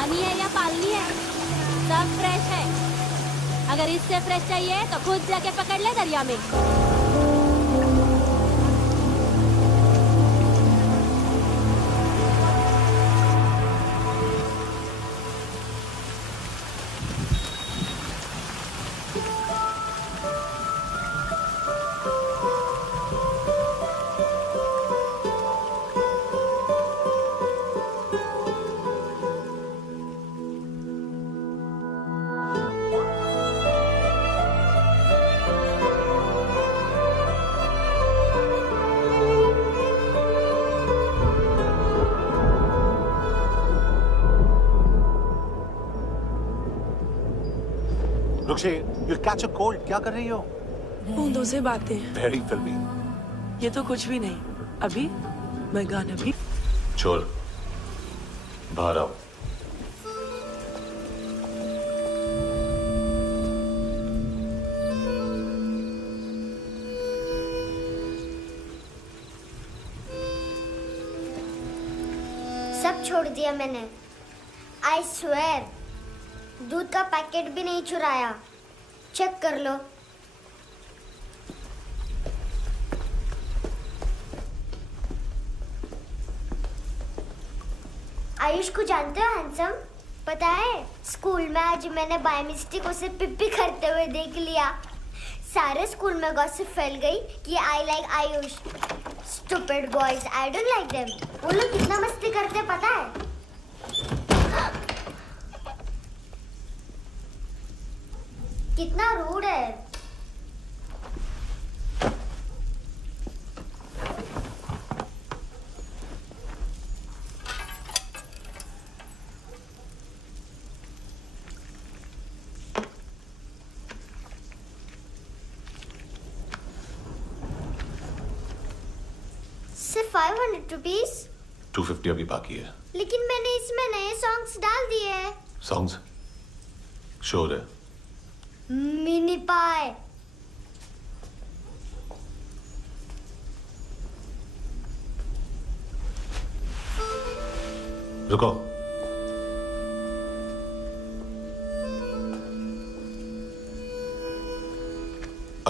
पानी है या पालनी है, सब फ्रेश है। अगर इससे फ्रेश चाहिए तो खुद जाके पकड़ ले दरिया में। रुक्षे, you'll catch a cold. क्या कर रही हो? बूंदों से बातें। Very filmy. ये तो कुछ भी नहीं। अभी मैं गाना भी। छोड़, बाहर आओ। सब छोड़ दिया मैंने। I swear, दूध का पैकेट भी नहीं चुराया। चेक कर लो। आयुष को जानते हो हैंडसम? पता है, स्कूल में आज मैंने बाय मिस्टेक उसे पिप्पी करते हुए देख लिया। सारे स्कूल में गॉसिप फैल गई कि I like Ayush. Stupid boys, I don't like them. वो लोग कितना मस्ती करते पता है? कितना रूड है। सिर्फ 500 रुपीस? 250 अभी बाकी है। लेकिन मैंने इसमें नए सॉन्ग्स डाल दिए हैं। सॉन्ग्स? श्योर है? मिनी पाए। रुको।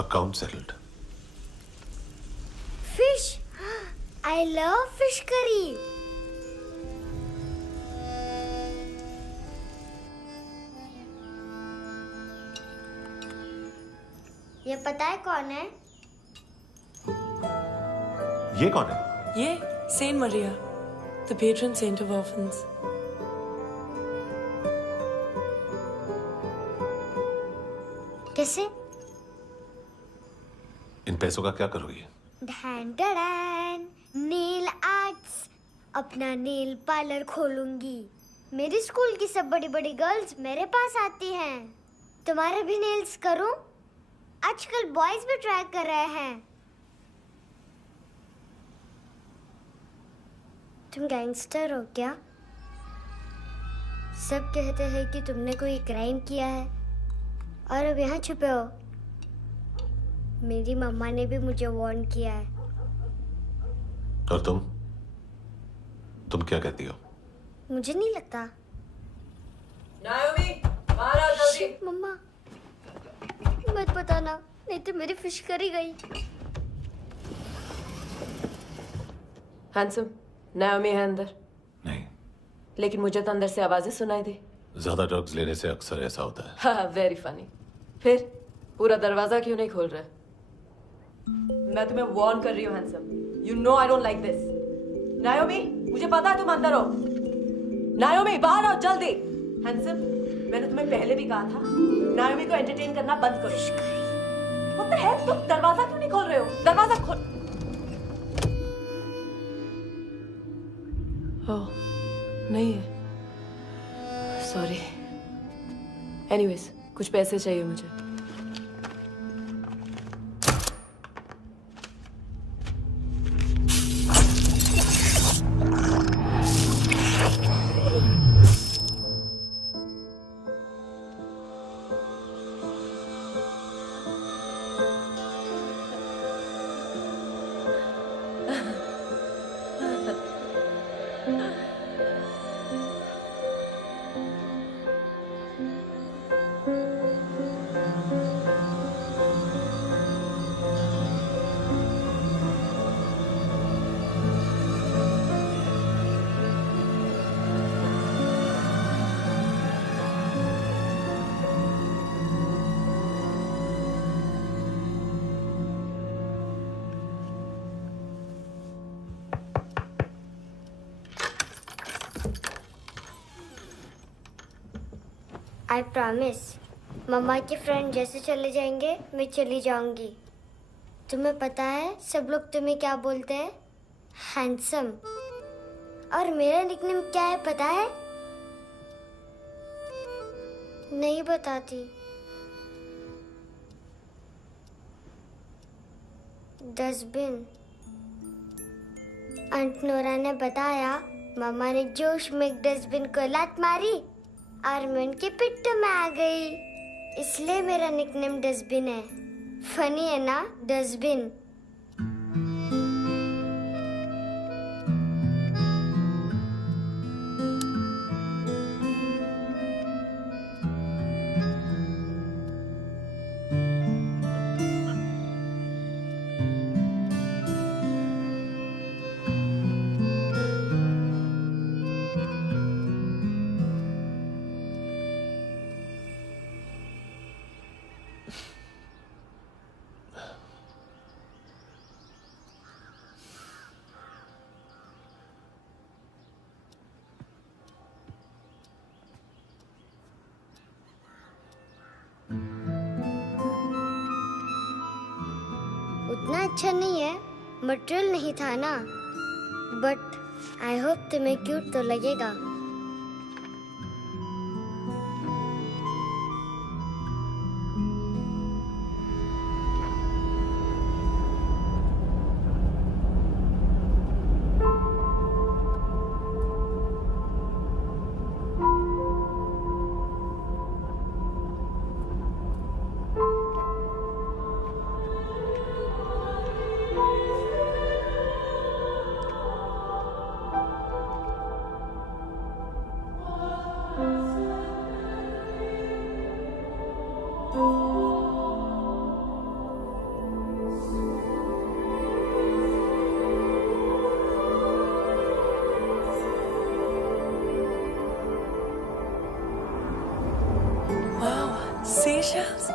Account settled. Fish, I love fish curry. ये पता है कौन है? ये कौन है? ये saint Maria, the patron saint of orphans. कैसे? इन पैसों का क्या करोगी? ढैन ढैन, नेल आर्ट्स। अपना नेल पार्लर खोलूंगी। मेरी स्कूल की सब बड़ी बड़ी गर्ल्स मेरे पास आती हैं। तुम्हारे भी नेल्स करूं? आजकल बॉयज भी ट्राई कर रहे हैं। तुम गैंगस्टर हो क्या? सब कहते हैं कि तुमने कोई क्राइम किया है और अब यहाँ छुपे हो। मेरी मम्मा ने भी मुझे वार्न किया है। और तुम क्या कहती हो? मुझे नहीं लगता। नायोमी, बाहर आ जल्दी। मम्मा, मत बताना, नहीं तो मेरी फिश करी गई। हैंडसम, नायोमी है अंदर। नहीं। लेकिन मुझे तो अंदर से आवाजें सुनाई दी। ज्यादा ड्रग्स लेने से अक्सर ऐसा होता है। हाँ, वेरी फनी। फिर पूरा दरवाजा क्यों नहीं खोल रहा? मैं तुम्हें वार्न कर रही हूँ handsome. You know I don't like this. नायोमी, मुझे पता है तुम अंदर हो। नायोमी, बाहर आओ जल्दी। हैंडसम, मैंने तुम्हें पहले भी कहा था नायोमी को एंटरटेन करना बंद करो। What the hell? तुम दरवाजा क्यों नहीं खोल रहे हो? दरवाजा खोल। ओह, नहीं है। सॉरी। एनीवेज, कुछ पैसे चाहिए मुझे। I promise. मम्मा के फ्रेंड जैसे चले जाएंगे मैं चली जाऊंगी। तुम्हें पता है सब लोग तुम्हें क्या बोलते हैं? हैंडसम। और मेरा निकनेम क्या है पता है? नहीं बताती। डस्टबिन। आंट नोरा ने बताया मामा ने जोश में एक डस्टबिन को लात मारी और मैं उनके पिट्ठू में आ गई, इसलिए मेरा निकनेम डस्टबिन है। फनी है ना डस्टबिन? उतना अच्छा नहीं है, मटेरियल नहीं था ना, बट आई होप तुम्हें क्यूट तो लगेगा। Seashells?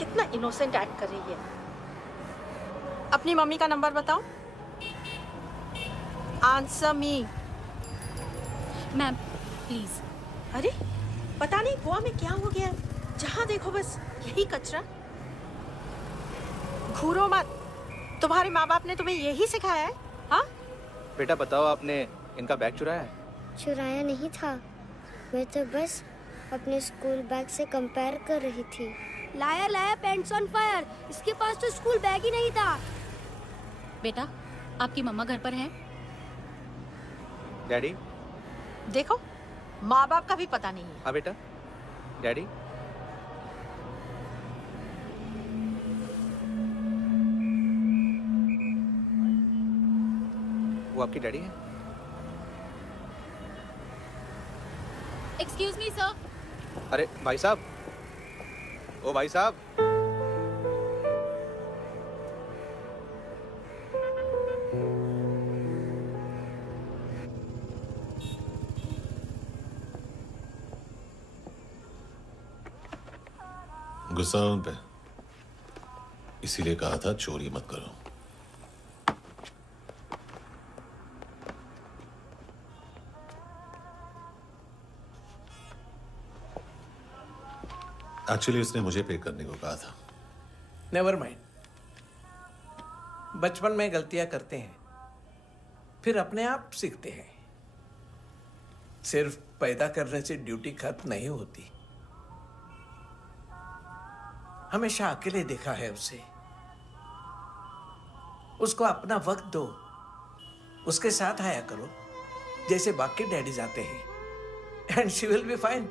कितना इनोसेंट एक्ट कर रही है। अपनी मम्मी का नंबर बताओ। Answer me. Ma'am please. अरे पता नहीं गोवा में क्या हो गया, जहाँ देखो बस यही कचरा। घूरो मत, तुम्हारे माँ बाप ने तुम्हें यही सिखाया है? हाँ बेटा बताओ, आपने इनका बैग चुराया है? चुराया नहीं था, मैं तो बस अपने स्कूल बैग से कंपेयर कर रही थी। Liar liar pants on fire, इसके पास तो स्कूल बैग ही नहीं था। बेटा आपकी मम्मा घर पर हैं? डैडी? देखो माँ बाप का भी पता नहीं है। हाँ बेटा। डैडी? वो आपकी डैडी है? Excuse me sir. अरे भाई साहब, ओ भाई साहब। गुस्सा है उन पे, इसीलिए कहा था चोरी मत करो। एक्चुअली उसने मुझे पे करने को कहा था। नेवर माइंड, बचपन में गलतियां करते हैं, फिर अपने आप सीखते हैं। सिर्फ पैदा करने से ड्यूटी खत्म नहीं होती। हमेशा अकेले देखा है उसे। उसको अपना वक्त दो, उसके साथ आया करो जैसे बाकी डैडीज आते हैं, and she will be fine.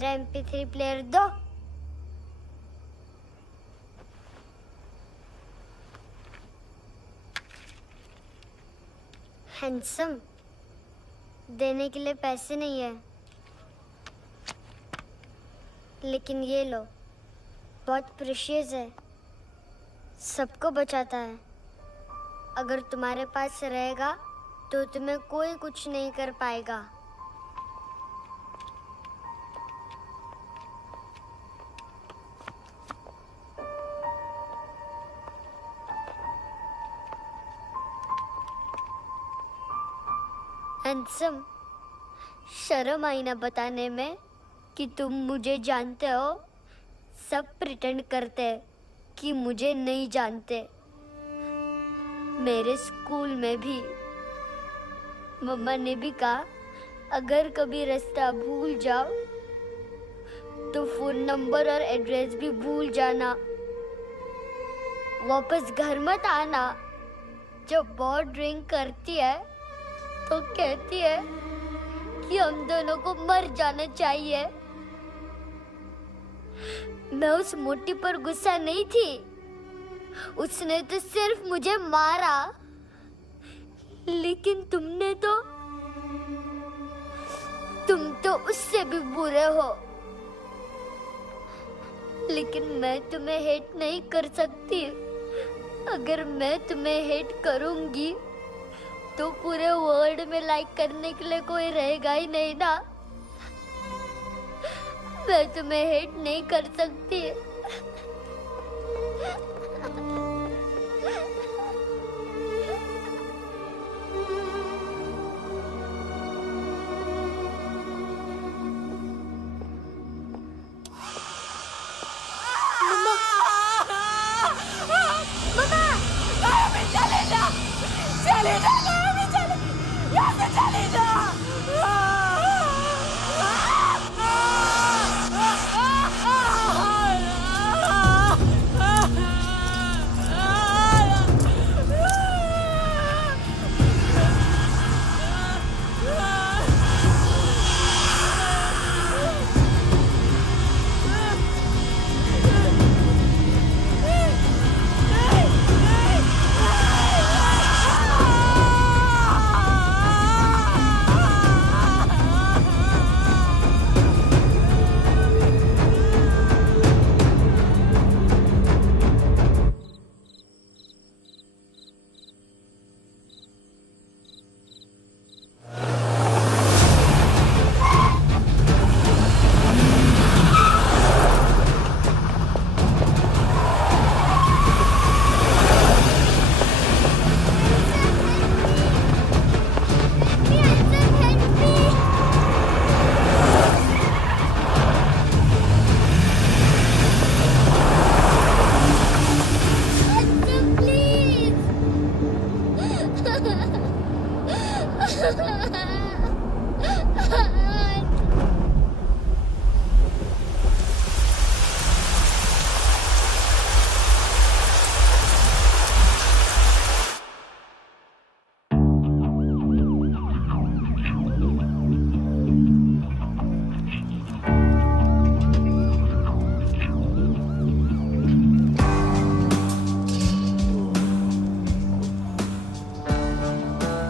मेरा MP3 प्लेयर दो। हैंडसम, देने के लिए पैसे नहीं है, लेकिन ये लो, बहुत प्रेशियस है, सबको बचाता है। अगर तुम्हारे पास रहेगा तो तुम्हें कोई कुछ नहीं कर पाएगा। हैंडसम, शर्म आई ना बताने में कि तुम मुझे जानते हो। सब प्रिटेंड करते हैं कि मुझे नहीं जानते। मेरे स्कूल में भी मम्मा ने भी कहा, अगर कभी रास्ता भूल जाओ तो फोन नंबर और एड्रेस भी भूल जाना, वापस घर मत आना। जब बहुत ड्रिंक करती है तो कहती है कि हम दोनों को मर जाना चाहिए। मैं उस मोटी पर गुस्सा नहीं थी, उसने तो सिर्फ मुझे मारा, लेकिन तुम तो उससे भी बुरे हो। लेकिन मैं तुम्हें हेट नहीं कर सकती। अगर मैं तुम्हें हेट करूंगी तो पूरे वर्ल्ड में लाइक करने के लिए कोई रहेगा ही नहीं ना। मैं तुम्हें हेट नहीं कर सकती।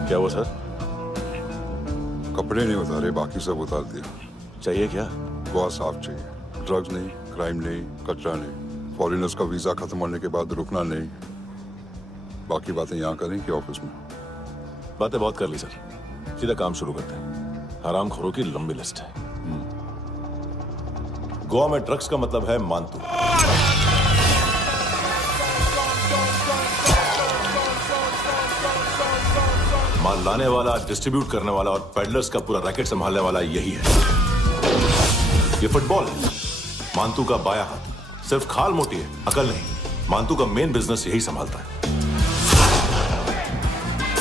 क्या हुआ सर? कपड़े नहीं उतारे, बाकी सब उतार दिया। चाहिए क्या? बहुत साफ चाहिए। ड्रग्स नहीं, क्राइम नहीं, कचरा नहीं। फॉरेनर्स का वीजा खत्म होने के बाद रुकना नहीं। बाकी बातें यहाँ करें कि ऑफिस में? बातें बहुत कर ली सर, सीधा काम शुरू करते हैं। हरामखोरों की लंबी लिस्ट है। गोवा में ड्रग्स का मतलब है मानतू। माल लाने वाला, डिस्ट्रीब्यूट करने वाला और पेडलर्स का पूरा रैकेट संभालने वाला यही है। ये फुटबॉल है, मानतू का बाया हाथ। सिर्फ खाल मोटी है, अकल नहीं। मानतू का मेन बिजनेस यही संभालता है।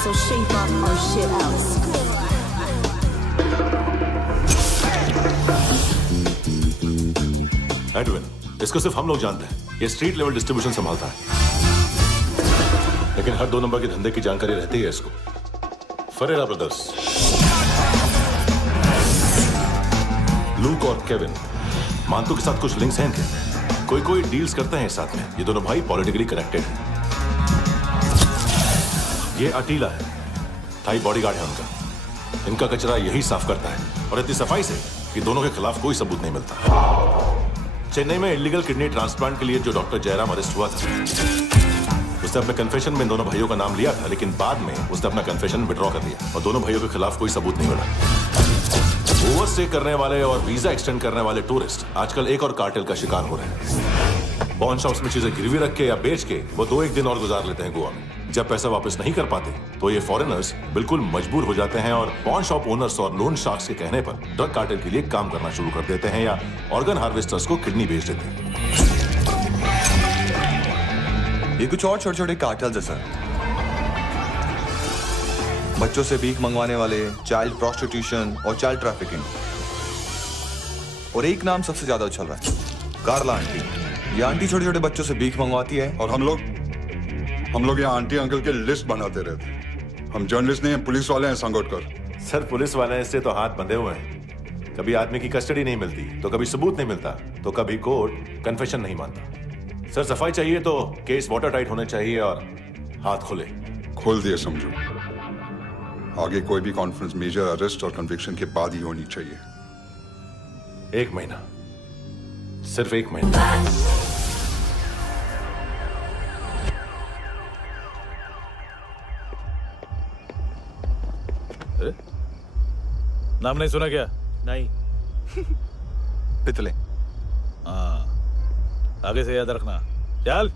So shape up or shit out. Edwin, इसको सिर्फ हम लोग जानते हैं। ये स्ट्रीट लेवल डिस्ट्रीब्यूशन संभालता है, लेकिन हर 2 नंबर के धंधे की जानकारी रहती है इसको। फरेरा ब्रदर्स, लूक और केविन, मानतू के साथ कुछ लिंक्स हैं इनके। कोई डील्स करते हैं साथ में। ये दोनों भाई पॉलिटिकली कनेक्टेड हैं। ये अटीला है, थाई बॉडीगार्ड है उनका। इनका कचरा यही साफ करता है और इतनी सफाई से कि दोनों के खिलाफ कोई सबूत नहीं मिलता। चेन्नई में इलीगल किडनी ट्रांसप्लांट के लिए जो डॉक्टर जयराम अरेस्ट हुआ था, उसने अपने कन्फेशन में इन दोनों भाइयों का नाम लिया था, लेकिन बाद में उसने अपना कन्फेशन विड्रॉ कर दिया और दोनों भाइयों के खिलाफ कोई सबूत नहीं मिला। ओवरस्टे करने वाले और वीजा एक्सटेंड करने वाले टूरिस्ट आजकल एक और कार्टेल का शिकार हो रहे हैं। पॉन शॉप्स में चीजें गिरवी रख के या बेच के वो 2-1 दिन और गुजार लेते हैं गोवा में। जब पैसा वापस नहीं कर पाते तो ये फॉरेनर्स बिल्कुल मजबूर हो जाते हैं और पॉन शॉप ओनर्स और लोन शार्क्स के कहने पर ड्रग कार्टेल के लिए काम करना शुरू कर देते हैं या ऑर्गन हार्वेस्टर्स को किडनी बेच देते हैं। ये कुछ और छोटे छोटे कार्टेल्स है सर। बच्चों से भीख मंगवाने वाले, चाइल्ड प्रोस्टिट्यूशन और चाइल्ड ट्रैफिकिंग। और एक नाम सबसे ज्यादा उछल रहा है, कार्ला आंटी। ये आंटी छोटे छोटे बच्चों से भीख मंगवाती है और हम लोग यहाँ आंटी अंकल के लिस्ट बनाते रहते। हम जर्नलिस्ट नहीं हैं, पुलिस वाले हैं संगोटकर। सर पुलिस वाले हैं, इससे तो हाथ बंधे हुए हैं। कभी आदमी की कस्टडी नहीं मिलती तो कभी सबूत नहीं मिलता तो कभी कोर्ट कन्फेशन नहीं मानता। सर सफाई चाहिए तो केस वाटर टाइट होने चाहिए और हाथ खुले। खोल दिए समझो। आगे कोई भी कॉन्फ्रेंस मेजर अरेस्ट और कन्विक्शन के बाद ही होनी चाहिए। 1 महीना, सिर्फ 1 महीना। नाम नहीं सुना क्या? नहीं। पितले। हाँ, आगे से याद रखना। चल।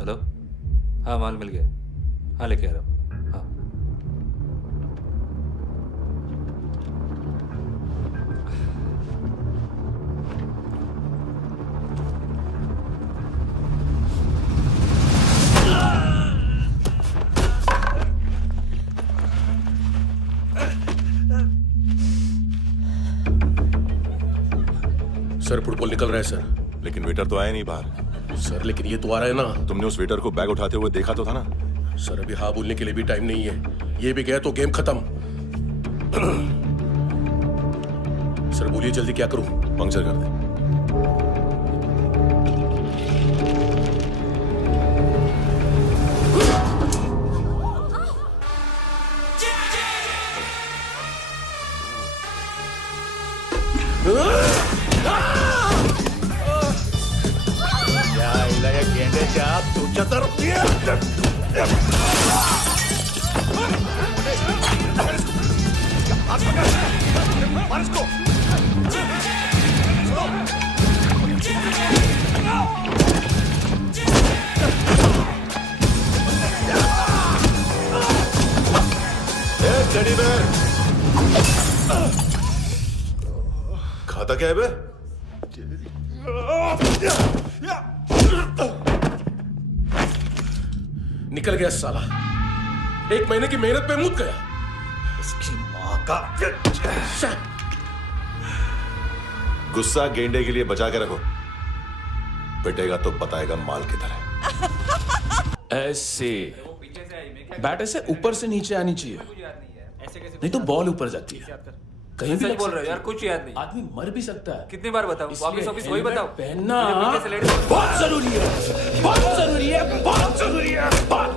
हेलो, हाँ माल मिल गया। हाँ लेके आ रहा हूँ। हाँ सर फुटबॉल निकल रहा है सर। लेकिन वेटर तो आया नहीं बाहर। सर लेकिन ये तो आ रहा है ना। तुमने उस वेटर को बैग उठाते हुए देखा तो था ना। सर अभी हाँ बोलने के लिए भी टाइम नहीं है। ये भी गया तो गेम खत्म। सर बोलिए जल्दी क्या करूं? पंक्चर कर दे। तू चतर खाता क्या है बे? निकल गया साला। 1 महीने की मेहनत पे मुक गया। उसकी माँ का। गुस्सा गेंडे के लिए बचा के रखो, पिटेगा तो बताएगा माल किधर है। ऐसे बैट ऐसे ऊपर से नीचे आनी चाहिए, नहीं तो बॉल ऊपर जाती है। कहीं भी बोल रहे हो यार, कुछ याद नहीं। आदमी मर भी सकता है। कितनी बार बताऊं? वापस ऑफिस वही बताओ। पहनना बहुत जरूरी है, बहुत जरूरी है, बहुत जरूरी है, बहुत।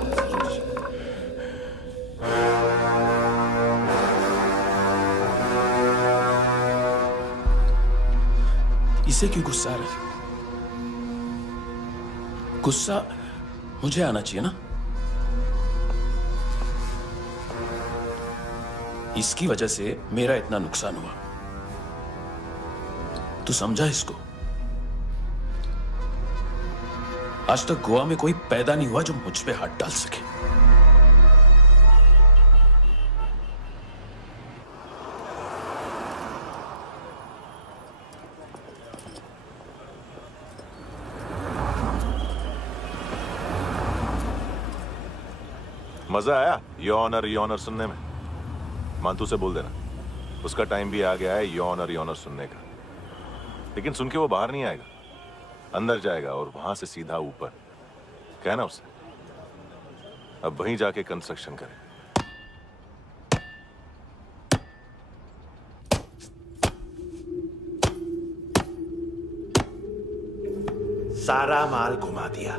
इसे क्यों गुस्सा आ रहा है? गुस्सा मुझे आना चाहिए ना। इसकी वजह से मेरा इतना नुकसान हुआ। तू समझा इसको? आज तक गोवा में कोई पैदा नहीं हुआ जो मुझ पे हाथ डाल सके। मजा आया योनर सुनने में? मानतू से बोल देना उसका टाइम भी आ गया है योनर सुनने का। लेकिन सुन के वो बाहर नहीं आएगा, अंदर जाएगा और वहां से सीधा ऊपर। कहना उसे अब वहीं जाके कंस्ट्रक्शन करे। सारा माल घुमा दिया।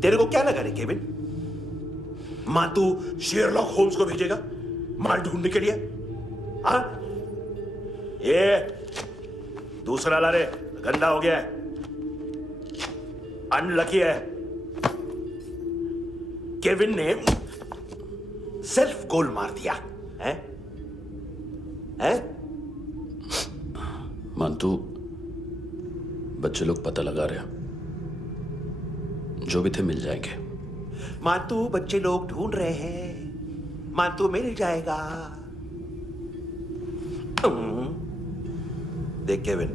तेरे को क्या लगा रे केविन? मां तू शेरलॉक होम्स को भेजेगा माल ढूंढने के लिए? हाँ, ये दूसरा ला रे, गंदा हो गया है, अनलकी है। केविन ने सेल्फ गोल मार दिया है? मानतू, बच्चे लोग पता लगा रहे हैं, जो भी थे मिल जाएंगे। मानतू, बच्चे लोग ढूंढ रहे हैं, मानतू मिल जाएगा। देख केविन,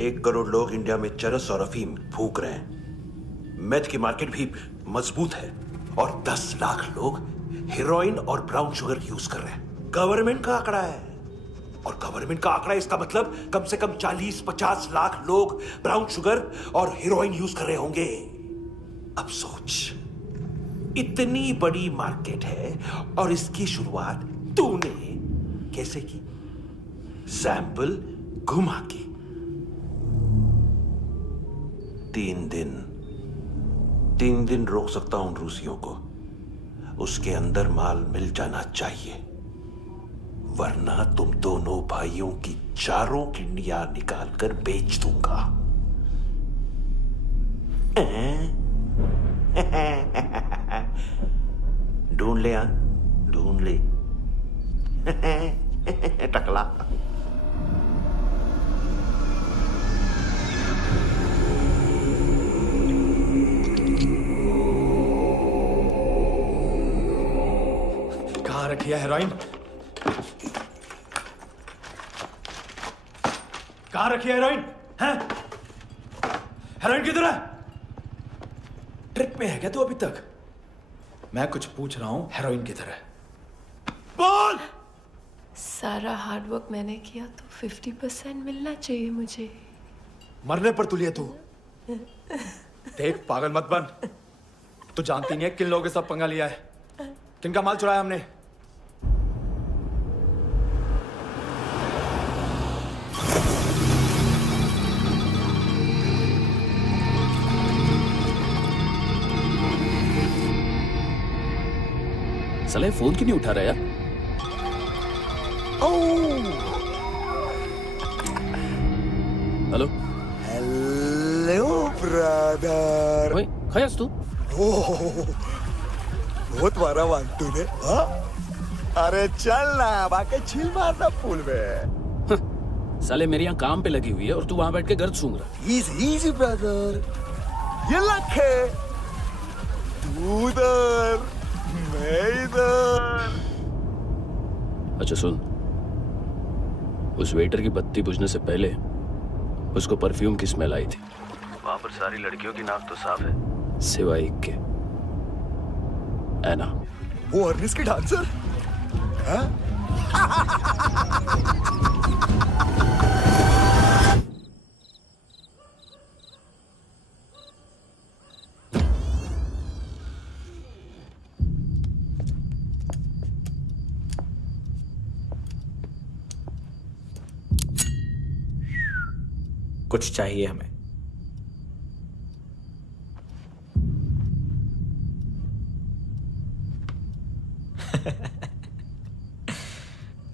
1 करोड़ लोग इंडिया में चरस और अफीम फूंक रहे हैं। मेथ की मार्केट भी मजबूत है और 10 लाख लोग हेरोइन और ब्राउन शुगर यूज कर रहे हैं। गवर्नमेंट का आंकड़ा है, और गवर्नमेंट का आंकड़ा, इसका मतलब कम से कम 40-50 लाख लोग ब्राउन शुगर और हेरोइन यूज कर रहे होंगे। अब सोच, इतनी बड़ी मार्केट है और इसकी शुरुआत तूने कैसे की? सैंपल घुमा के। 3 दिन रोक सकता हूं रूसियों को, उसके अंदर माल मिल जाना चाहिए, वरना तुम दोनों भाइयों की चारों किडनियां निकाल कर बेच दूंगा। ढूंढ ले, ढूंढ ले टकला। कहाँ रखी है हेरोइन? कहाँ रखी है हेरोइन? हैं? हेरोइन किधर है? ट्रिप में है क्या तू अभी तक? मैं कुछ पूछ रहा हूं, हेरोइन किधर है? बोल! सारा हार्ड वर्क मैंने किया तो 50% मिलना चाहिए मुझे। मरने पर तुलिए तू। देख, पागल मत बन। तू जानती नहीं है किन लोगों के साथ पंगा लिया है, किनका माल चुराया हमने। साले फोन क्यों नहीं उठा रहा यार? Hello hello brother. ओए, खयास तू? बहुत मारा वांटू ने। हाँ? अरे चल ना, बाकी छील मारना पूल में। साले मेरी यहाँ काम पे लगी हुई है और तू वहां बैठ के गर्द सूंघ रहा। इजी ब्रदर, ये लक है। तू उधर, मैं इधर। अच्छा सुन, उस वेटर की बत्ती बुझने से पहले उसको परफ्यूम की स्मेल आई थी। वहां पर सारी लड़कियों की नाक तो साफ है, सिवाय एक के, एना। वो अर्निस की डांसर? हाँ? कुछ चाहिए हमें।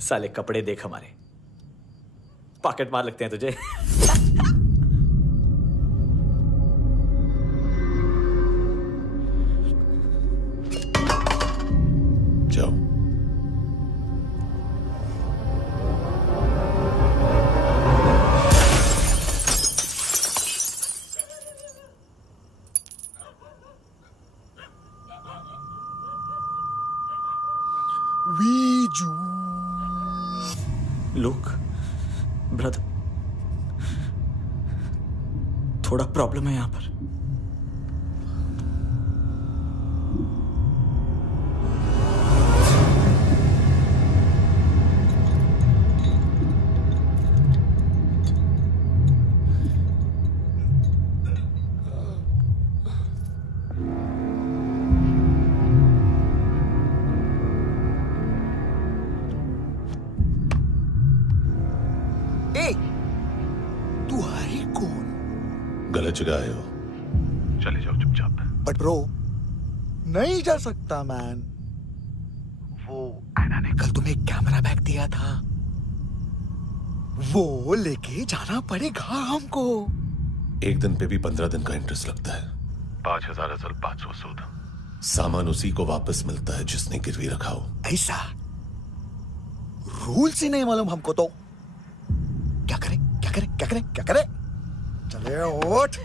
साले कपड़े देख हमारे, पॉकेट मार लगते हैं तुझे। जाओ। लुक ब्रदर, थोड़ा प्रॉब्लम है यहां पर। तू है कौन? गलत जगह आए हो, चले जाओ चुपचाप। बट ब्रो, नहीं जा सकता मैन। वो एना ने कल तुम्हें एक कैमरा बैग दिया था, वो लेके जाना पड़ेगा हमको। एक दिन पे भी 15 दिन का इंटरेस्ट लगता है। 5,000 असल 500 सूद। सामान उसी को वापस मिलता है जिसने गिरवी रखा हो। ऐसा रूल्स ही नहीं मालूम हमको तो। क्या करें क्या करें क्या करें क्या करें? चले उठ,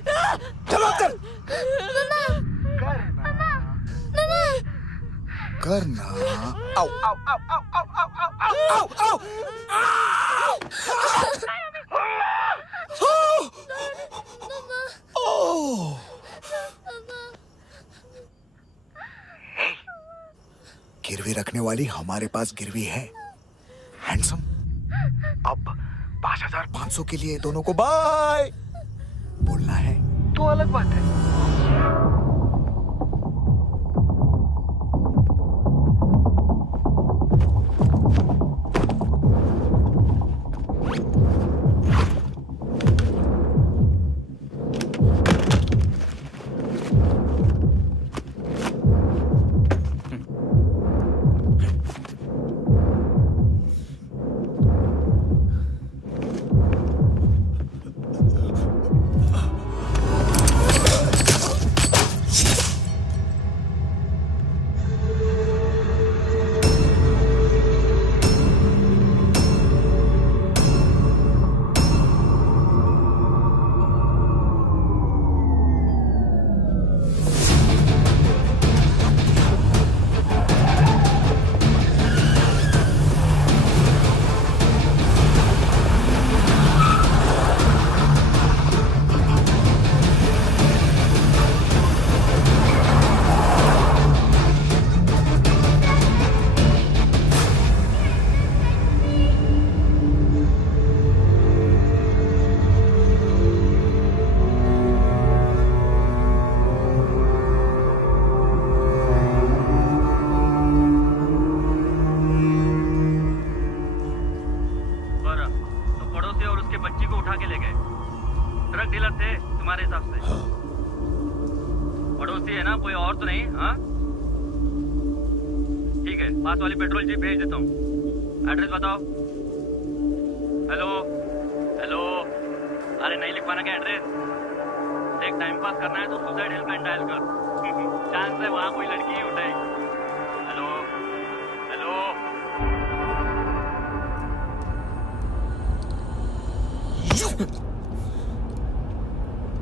चलो कर करना। आओ आओ आओ आओ आओ आओ आओ आओ आओ। गिरवी रखने वाली हमारे पास गिरवी है हैंडसम। अब 5,500 के लिए दोनों को बाय बोलना है तो अलग बात है।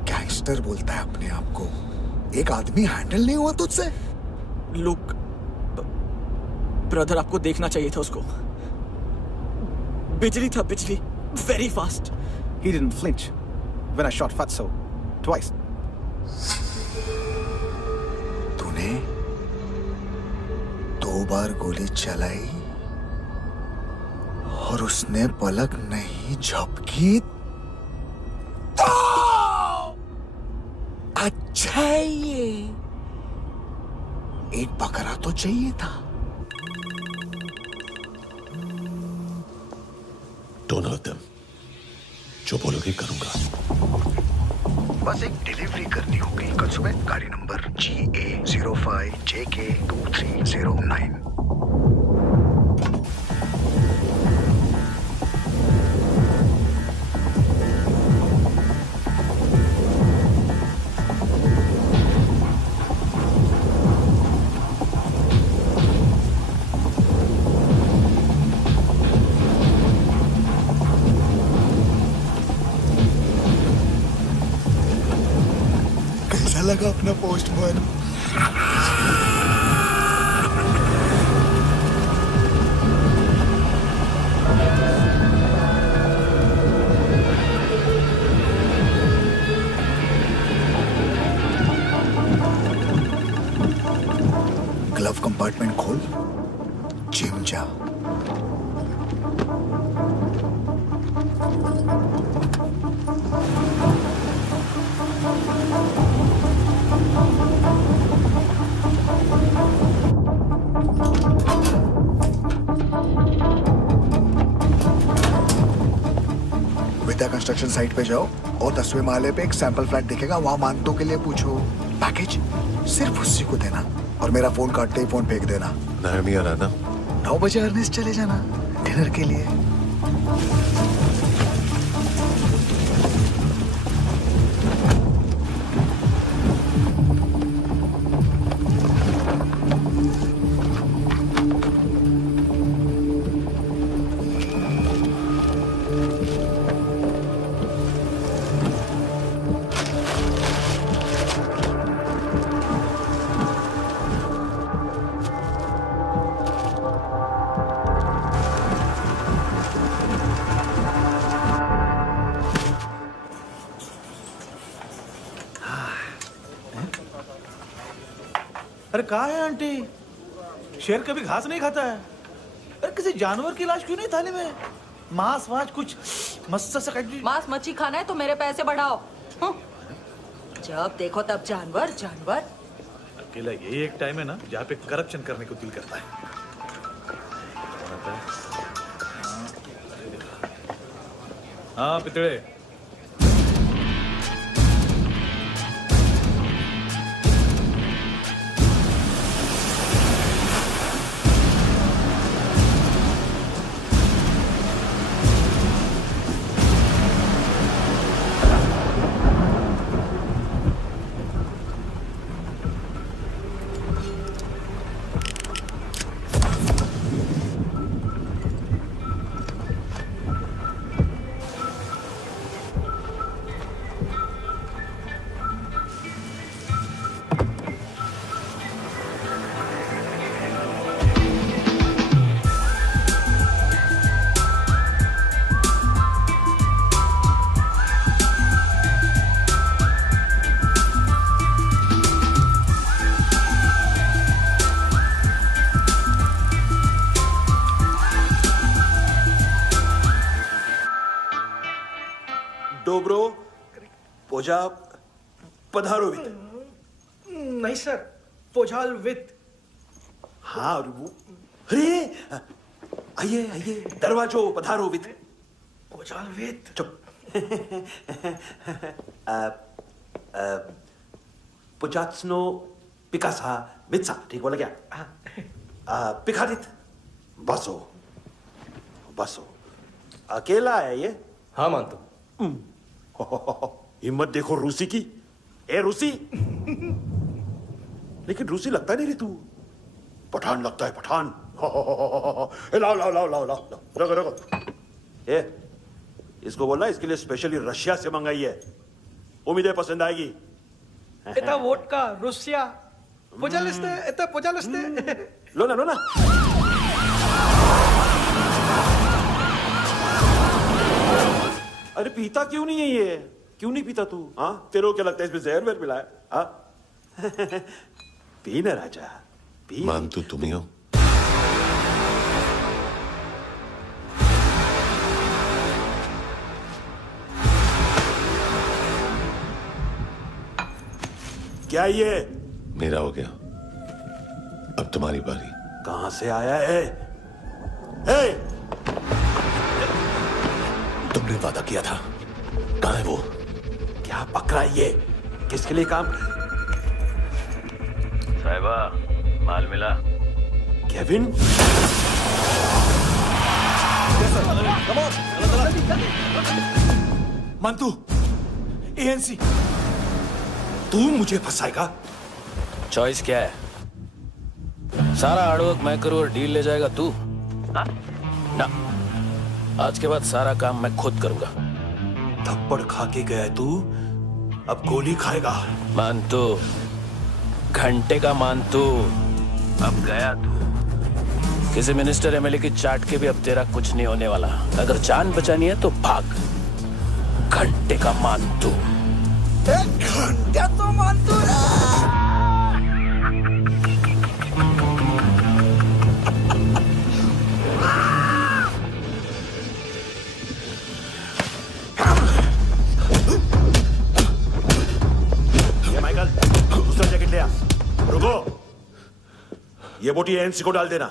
गैंगस्टर बोलता है अपने आप को। एक आदमी हैंडल नहीं हुआ तुझसे? लुक ब्रदर, आपको देखना चाहिए था उसको। बिजली था, बिजली, very fast. He didn't flinch when I shot Fatso twice. तूने 2 बार गोली चलाई और उसने पलक नहीं झपकी तो अच्छा है ये। एक बकरा तो चाहिए था। Don't hurt them. जो बोलोगे करूंगा। बस एक डिलीवरी करनी होगी कल सुबह। गाड़ी नंबर GA05JK2309। लगा अपना पोस्टमैन। ग्लव कंपार्टमेंट खोल, जिम जा। कंस्ट्रक्शन साइट पे जाओ और 10वें माले पे एक सैंपल फ्लैट दिखेगा, वहां मानतो के लिए पूछो। पैकेज सिर्फ उसी को देना और मेरा फोन काटते ही फोन फेंक देना। नायोमी आ रहा ना? 9 बजे अर्नेस्ट चले जाना डिनर के लिए। अरे कहाँ है आंटी? शेर कभी घास नहीं खाता है। अरे किसी जानवर की लाश क्यों नहीं थाली में? मांस वाच कुछ मस्त सा मांस मच्छी खाना है तो मेरे पैसे बढ़ाओ। जब देखो तब जानवर जानवर। अकेला यही एक टाइम है ना जहाँ पे करप्शन करने को दिल करता है। हाँ पितड़े। डोब्रो पोजा पधारोवित। नहीं सर, पोजाल वित। हाँ अरे आइए आइए, दरवाजो पधारोवित। पोजाल वित। चुप। पुजात्सनो पिकासा मित्सा, ठीक बोला क्या? पिखादित बसो बसो। अकेला है ये? हाँ मानतो। हिम्मत देखो रूसी की। ए रूसी। लेकिन रूसी लगता नहीं रे तू, पठान लगता है पठान। लाओ लाओ लाओ लाओ लाओ, रखो रखो। ए इसको बोलना इसके लिए स्पेशली रशिया से मंगाई है, उम्मीद है पसंद आएगी। इतना वोडका रूसिया पोजालिस्ते, इतना पोजालिस्ते। लो ना लो ना। अरे पीता क्यों नहीं है ये? क्यों नहीं पीता तू? हाँ तेरे को क्या लगता है इसमें जहर वहर मिला है? हाँ पी ना राजा पी। मानतू तुम ही हो? क्या ये? मेरा हो गया, अब तुम्हारी बारी। कहां से आया है? तुमने वादा किया था, कहां है वो? क्या पकड़ा ये? किसके लिए काम? साहिबा माल मिला? केविन? मंतू, एएनसी। तू मुझे फंसाएगा? चॉइस क्या है? सारा हार्डवर्क मैं करूं और डील ले जाएगा तू? ना, आज के बाद सारा काम मैं खुद करूंगा। थप्पड़ खा के गया तू, अब गोली खाएगा। मानतू, घंटे का मानतू, अब गया तू। किसी मिनिस्टर एमएलए की चाट के भी अब तेरा कुछ नहीं होने वाला। अगर जान बचानी है तो भाग। घंटे का मानतू। घंटे तो मानतू माइकल, दूसरा जैकेट ले आ। रुको, ये बोटी एएनसी को डाल देना।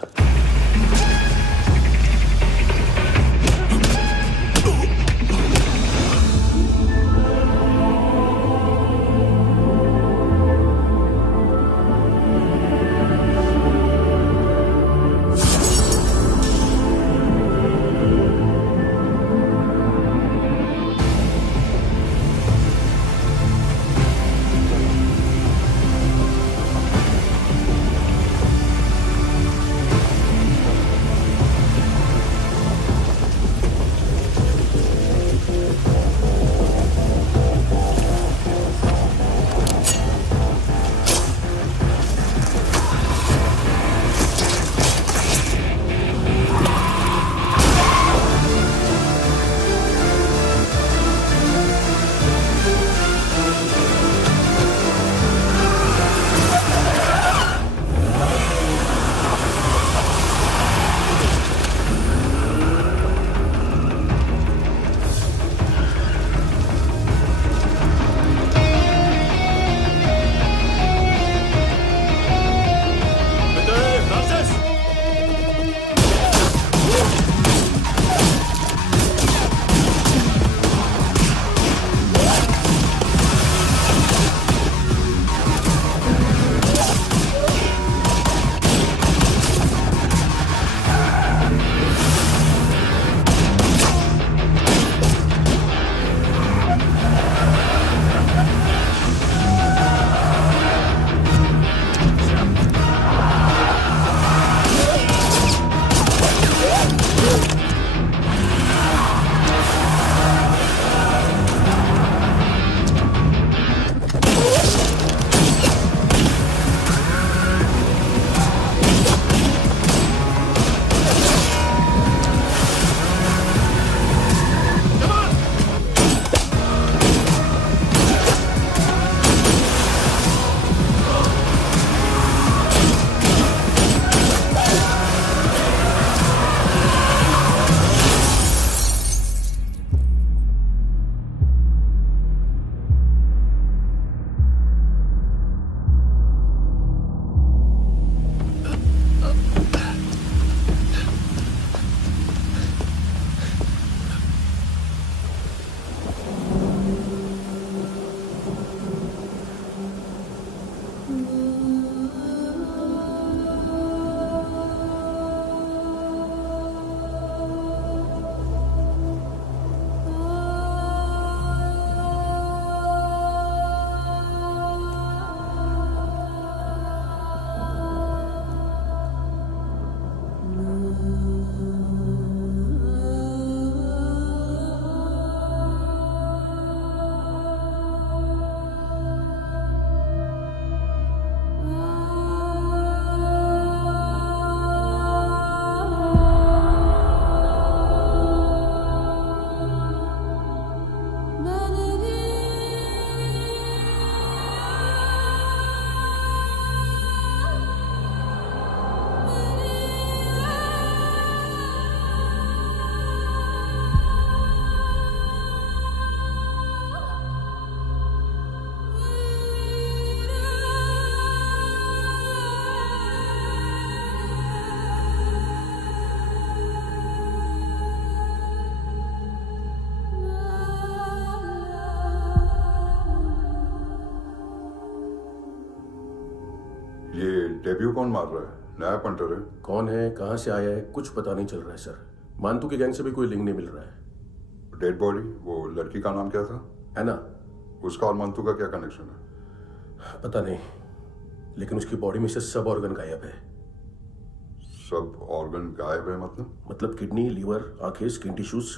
डेब्यू कौन मार रहा है? नया पंटर है। कौन है, कहां से आया है, कुछ पता नहीं चल रहा है सर। मानतू के गैंग से भी कोई लिंक नहीं मिल रहा है। डेड बॉडी, वो लड़की का नाम क्या था? है ना। उसका और मानतू का क्या कनेक्शन है? पता नहीं, लेकिन उसकी बॉडी में से सब ऑर्गन गायब है। सब ऑर्गन गायब है मतलब किडनी, लीवर, आंखें, स्किन टिश्यूज,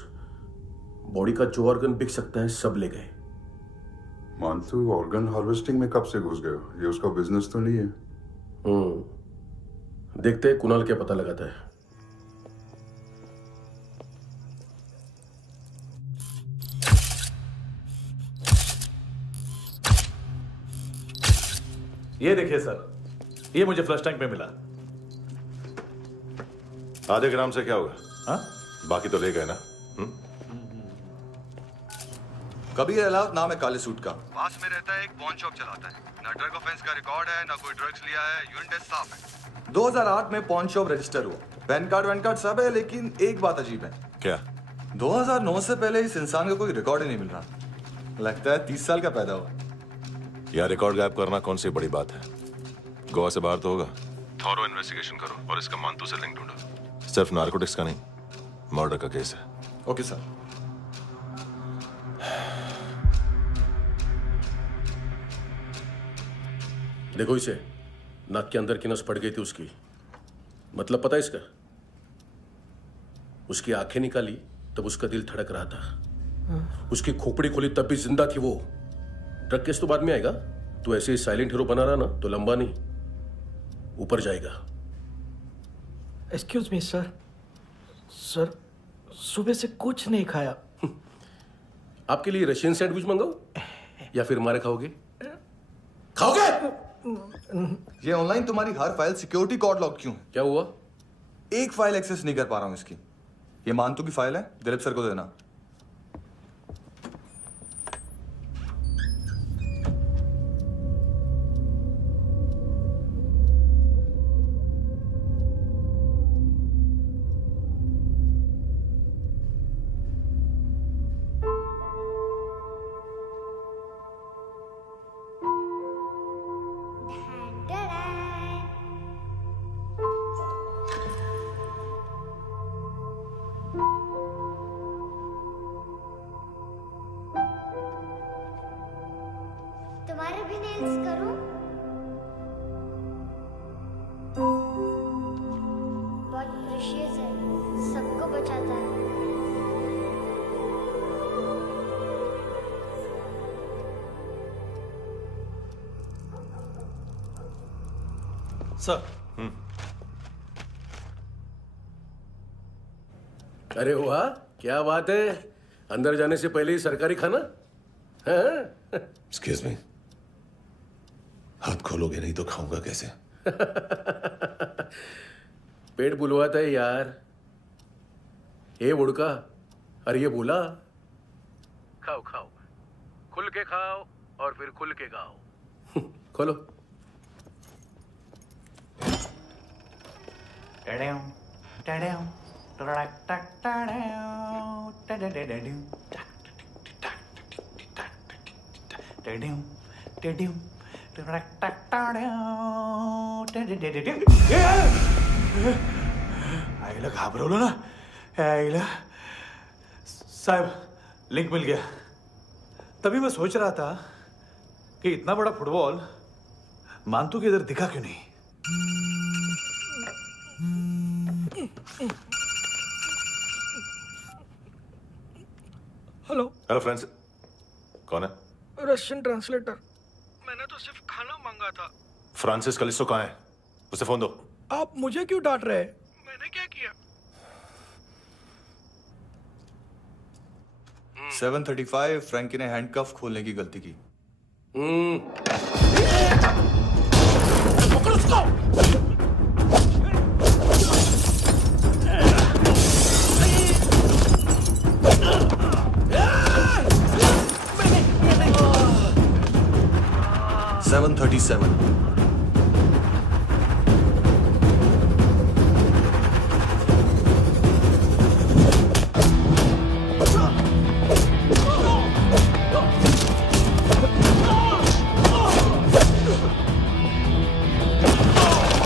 बॉडी का जो ऑर्गन बिक सकता है सब ले गए। मानतू ऑर्गन हार्वेस्टिंग में कब से घुस गए? ये उसका बिजनेस तो नहीं है? देखते हैं कुणाल क्या पता लगाता है। ये देखिए सर, ये मुझे फ्लश टैंक में मिला। आधे ग्राम से क्या होगा? हाँ, बाकी तो ले गए ना। कबीर अलाउद्दीन नाम है काले सूट का। पास में रहता है, एक पॉन शॉप चलाता है। ना ड्रग ऑफेंस का रिकॉर्ड है, ना कोई ड्रग्स लिया है, यूरिन टेस्ट साफ है। 2008 में पॉन शॉप रजिस्टर हुआ, पैन कार्ड सब है, लेकिन एक बात अजीब है। क्या? 2009 से पहले इस इंसान का कोई रिकॉर्ड ही नहीं मिल रहा। लगता है 30 साल का पैदा हुआ। यह रिकॉर्ड गायब करना कौन सी बड़ी बात है? गोवा से बाहर तो होगा। थॉरो इन्वेस्टिगेशन करो और इसका मानतू से लिंक ढूंढो। सिर्फ नारकोटिक्स का नहीं, मर्डर का केस है। Okay sir. देखो इसे, नाक के अंदर की नस फट गई थी उसकी। मतलब पता है इसका? उसकी आंखें निकाली तब उसका दिल धड़क रहा था। उसकी खोपड़ी खोली तब भी जिंदा थी वो। ड्रग केस तो बाद में आएगा। तो ऐसे ही साइलेंट हीरो बना रहा ना तो लंबा नहीं, ऊपर जाएगा। एक्सक्यूज मी सर, सर सुबह से कुछ नहीं खाया। आपके लिए रशियन सैंडविच मंगाओ या फिर मारे खाओगे? खाओगे? ये ऑनलाइन तुम्हारी हर फाइल सिक्योरिटी कोड लॉक क्यों है? क्या हुआ? एक फाइल एक्सेस नहीं कर पा रहा हूं इसकी। ये मानतू की फाइल है, दिलीप सर को देना। तुम्हारे भी नेल्स करूं? बहुत प्रेशियस है, सबको बचाता है। सर। अरे वाह, क्या बात है। अंदर जाने से पहले ही सरकारी खाना। एक्सक्यूज मी, हाथ खोलोगे नहीं तो खाऊंगा कैसे? पेट बुलवाता है यार। ये बुड़का, अरे ये बोला। खाओ खाओ, खुल के खाओ और फिर खुल के गाओ। खोलो। आईला घाबरवलं ना। आईला साहब, लिंक मिल गया। तभी मैं सोच रहा था कि इतना बड़ा फुटबॉल मानतू के इधर दिखा क्यों नहीं। हेलो। हेलो फ्रेंड्स, कौन है? Russian translator. मैंने तो सिर्फ खाना मांगा था। फ्रांसिस कलिस्टो कहाँ है? उसे फोन दो। आप मुझे क्यों डांट रहे हैं? मैंने क्या किया? 735 फ्रैंकी ने हैंडकफ खोलने की गलती की। पकड़ो उसको। 737 Oh!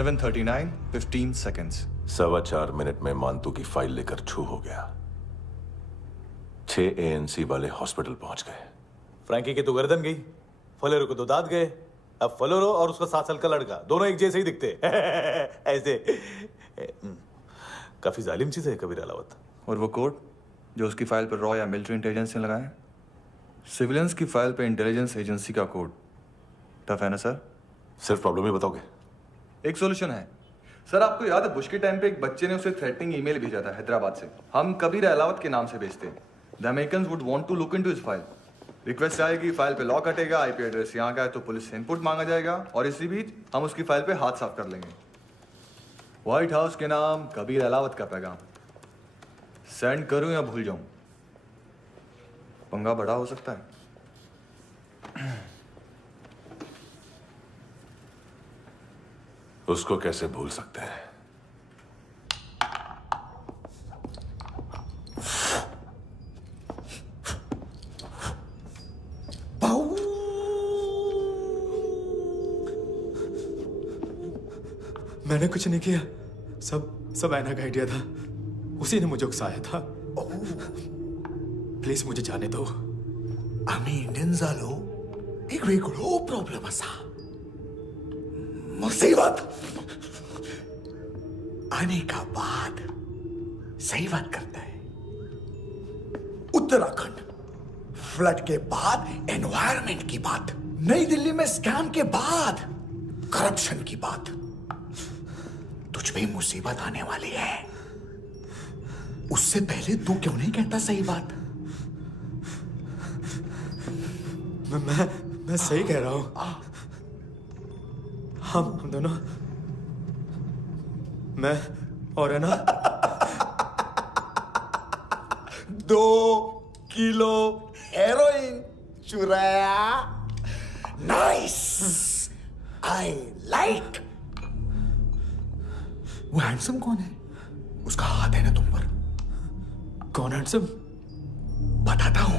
7:39, 15 seconds. 4.25 मिनट में मानतू की फाइल लेकर छू हो गया। 6 ANC वाले हॉस्पिटल पहुंच गए। फ्रैंकी की तो गर्दन गई, फलेरो को तो दांत गए। अब फलेरो और उसका 7 साल का लड़का दोनों एक जैसे ही दिखते ऐसे। काफी जालिम चीज है कबीर अलावत। और वो कोड जो उसकी फाइल पर रॉ या मिलिट्री इंटेलिजेंस ने लगाया, सिविलियंस की फाइल पे इंटेलिजेंस एजेंसी का कोड। टफ है ना सर? सिर्फ प्रॉब्लम ही बताओगे? एक सॉल्यूशन है सर। आपको याद है बुश के टाइम पे एक बच्चे ने उसे थ्रेटनिंग ईमेल भेजा था हैदराबाद से। हम कबीर अलावत के नाम से भेजते हैं। The Americans would want to look into his file. Request आएगी, फाइल पे लॉक हटेगा, आईपी एड्रेस यहाँ का है तो पुलिस से इनपुट मांगा जाएगा और इसी बीच हम उसकी फाइल पे हाथ साफ कर लेंगे। व्हाइट हाउस के नाम कबीर अलावत का पैगाम। सेंड करूं या भूल जाऊं? पंगा बड़ा हो सकता है। उसको कैसे भूल सकते हैं? मैंने कुछ नहीं किया, सब ऐना का आइडिया था। उसी ने मुझे उकसाया था। प्लीज मुझे जाने दो। आम्ही इंडियन झालो एक वेगळो प्रॉब्लेम असा। मुसीबत आने का बाद सही बात करता है। उत्तराखंड फ्लड के बाद एनवायरमेंट की बात, नई दिल्ली में स्कैम के बाद करप्शन की बात। तुझ पे मुसीबत आने वाली है, उससे पहले तू क्यों नहीं कहता सही बात? मैं सही कह रहा हूं। हम दोनों, मैं और है ना 2 किलो हेरोइन चुराया। Nice, I like. वो हैंडसम कौन है? उसका हाथ है ना तुम पर? कौन हैंडसम? बताता हूं।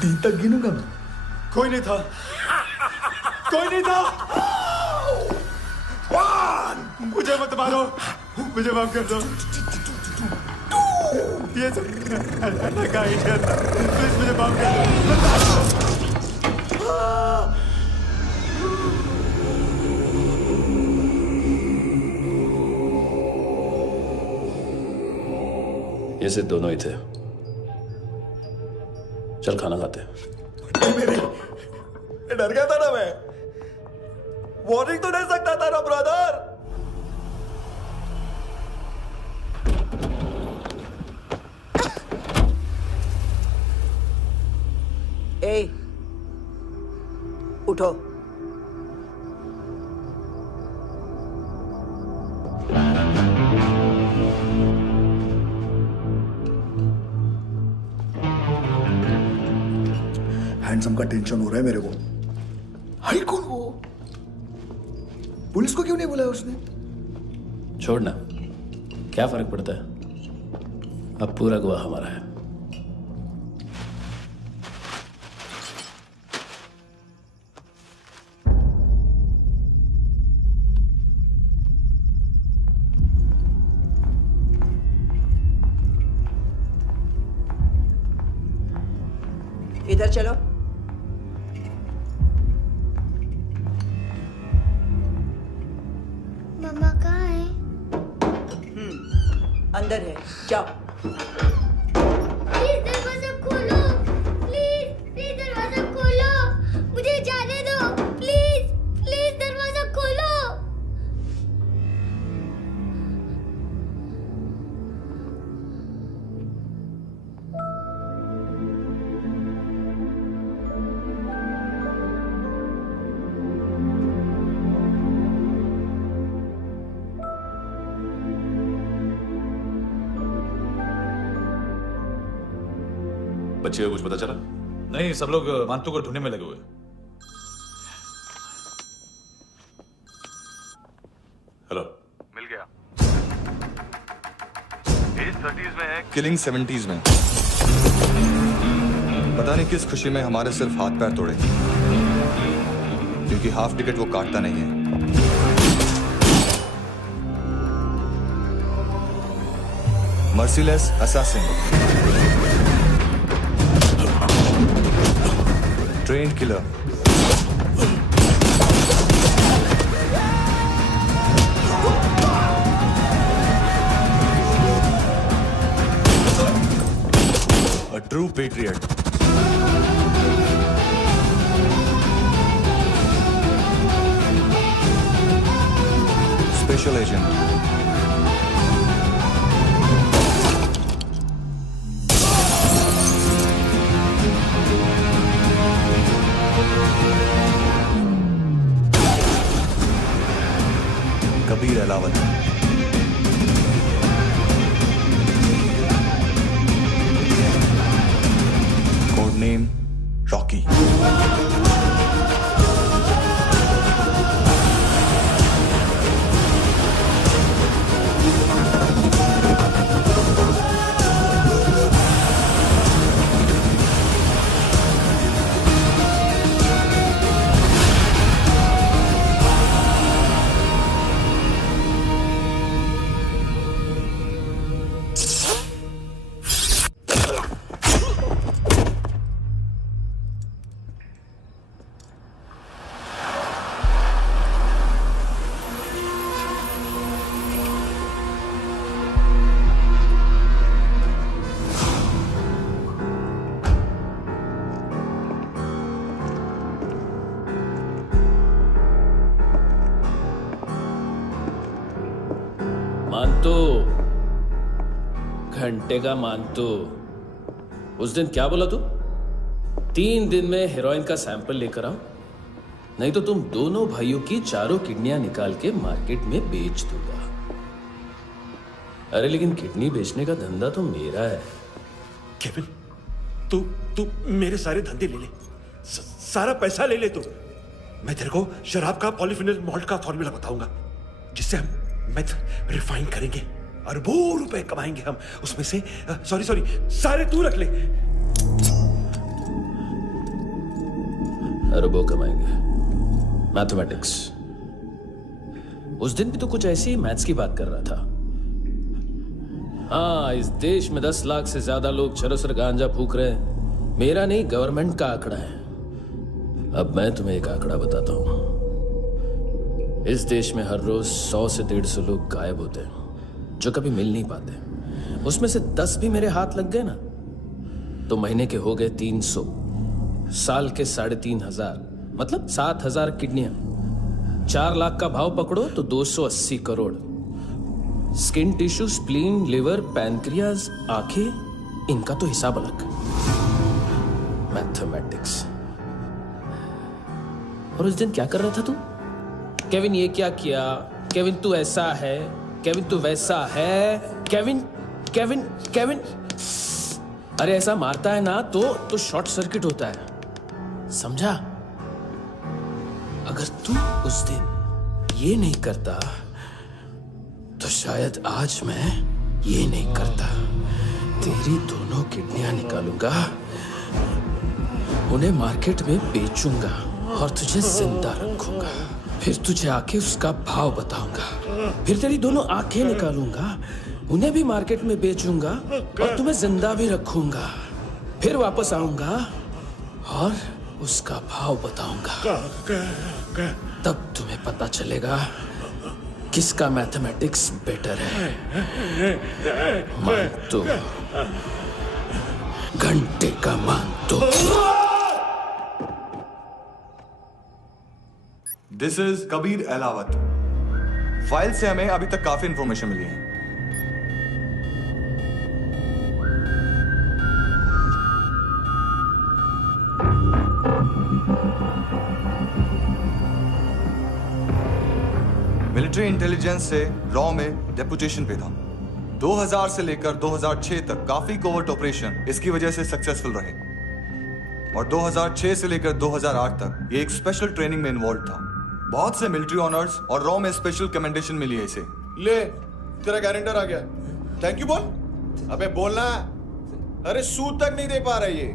दिन तक गिनूंगा मैं। कोई नहीं था, कोई नहीं था। मुझे मत मारो, मुझे माफ कर दो। ये सब का आइडिया था। प्लीज मुझे माफ कर दो। ये सिर्फ दोनों ही थे। चल खाना खाते हैं। डर गया था ना मैं। वार्निंग तो दे सकता था ना ब्रदर। ए, उठो। हैंडसम का टेंशन हो रहा है मेरे को। हाई कौन वो? पुलिस को क्यों नहीं बुलाया उसने? छोड़ना, क्या फर्क पड़ता है? अब पूरा गवाह हमारा है। इधर चलो। मम्मा कहाँ है? अंदर है, जाओ। प्लीज दरवाजा खोलो। प्लीज दरवाजा खोलो। मुझे जाने दो। प्लीज दरवाजा खोलो। बच्चे को कुछ पता चला? नहीं, सब लोग मानतू को ढूंढने में लगे हुए। हेलो, मिल गया। एज 30s में है, किलिंग 70s में। पता नहीं किस खुशी में हमारे सिर्फ हाथ पैर तोड़े, क्योंकि हाफ टिकट वो काटता नहीं है। Merciless assassin, train killer, a true patriot. Special agent. Kabir Ahlawat. Code name Rocky. मानतो, घंटे का मानतो, उस दिन क्या बोला तू? 3 दिन में हेरोइन का सैंपल लेकर आओ, नहीं तो तुम दोनों भाइयों की चारों किडनियां निकाल के मार्केट में बेच दूंगा। अरे लेकिन किडनी बेचने का धंधा तो मेरा है। केविन, तू मेरे सारे धंधे ले ले, सारा पैसा ले ले तू। मैं तेरे को शराब का पॉलीफिनल मॉल्ट का फॉर्मूला बताऊंगा, जिससे हम मेथ रिफाइन करेंगे, अरबों रुपए कमाएंगे हम उसमें से। सॉरी सारे तू रख ले। अरबों कमाएंगे, मैथमेटिक्स। उस दिन भी तो कुछ ऐसी मैथ्स की बात कर रहा था। हाँ, इस देश में 10 लाख से ज्यादा लोग चरस और गांजा फूक रहे हैं। मेरा नहीं, गवर्नमेंट का आंकड़ा है। अब मैं तुम्हें एक आंकड़ा बताता हूं। इस देश में हर रोज 100 से 150 लोग गायब होते हैं जो कभी मिल नहीं पाते। उसमें से 10 भी मेरे हाथ लग गए ना, तो महीने के हो गए 300, साल के 3500, मतलब 7000 किडनियां। 4 लाख का भाव पकड़ो तो 280 crore. Skin tissue, spleen, liver, pancreas, आंखें, इनका तो हिसाब अलग। मैथमेटिक्स। और उस दिन क्या कर रहा था तू? केविन ये क्या किया, केविन तू ऐसा है, केविन तू वैसा है, केविन केविन केविन। अरे ऐसा मारता है ना तो शॉर्ट सर्किट होता है, समझा? अगर तू उस दिन ये नहीं करता तो शायद आज मैं ये नहीं करता। तेरी दोनों किडनियां निकालूंगा, उन्हें मार्केट में बेचूंगा और तुझे जिंदा रखूंगा। फिर तुझे आके उसका भाव बताऊंगा। फिर तेरी दोनों आंखें निकालूंगा, उन्हें भी मार्केट में बेचूंगा और तुम्हें जिंदा भी रखूंगा। फिर वापस आऊंगा और उसका भाव बताऊंगा। तब तुम्हें पता चलेगा किसका मैथमेटिक्स बेटर है। मानतो, घंटे का मानतो। This is Kabir Ahlawat. File से हमें अभी तक काफी इंफॉर्मेशन मिली है। मिलिट्री इंटेलिजेंस से रॉ में डेपुटेशन पे था। 2000 से लेकर 2006 तक काफी कोवर्ट ऑपरेशन इसकी वजह से सक्सेसफुल रहे, और 2006 से लेकर 2008 तक ये एक स्पेशल ट्रेनिंग में इन्वॉल्व था। बहुत से मिलिट्री ऑनर्स और रॉ में स्पेशल कमेंडेशन मिली है इसे। ले, तेरा गारंटर आ गया। थैंक यू बोल। अबे बोलना। अरे सूद तक नहीं दे पा रहा ये।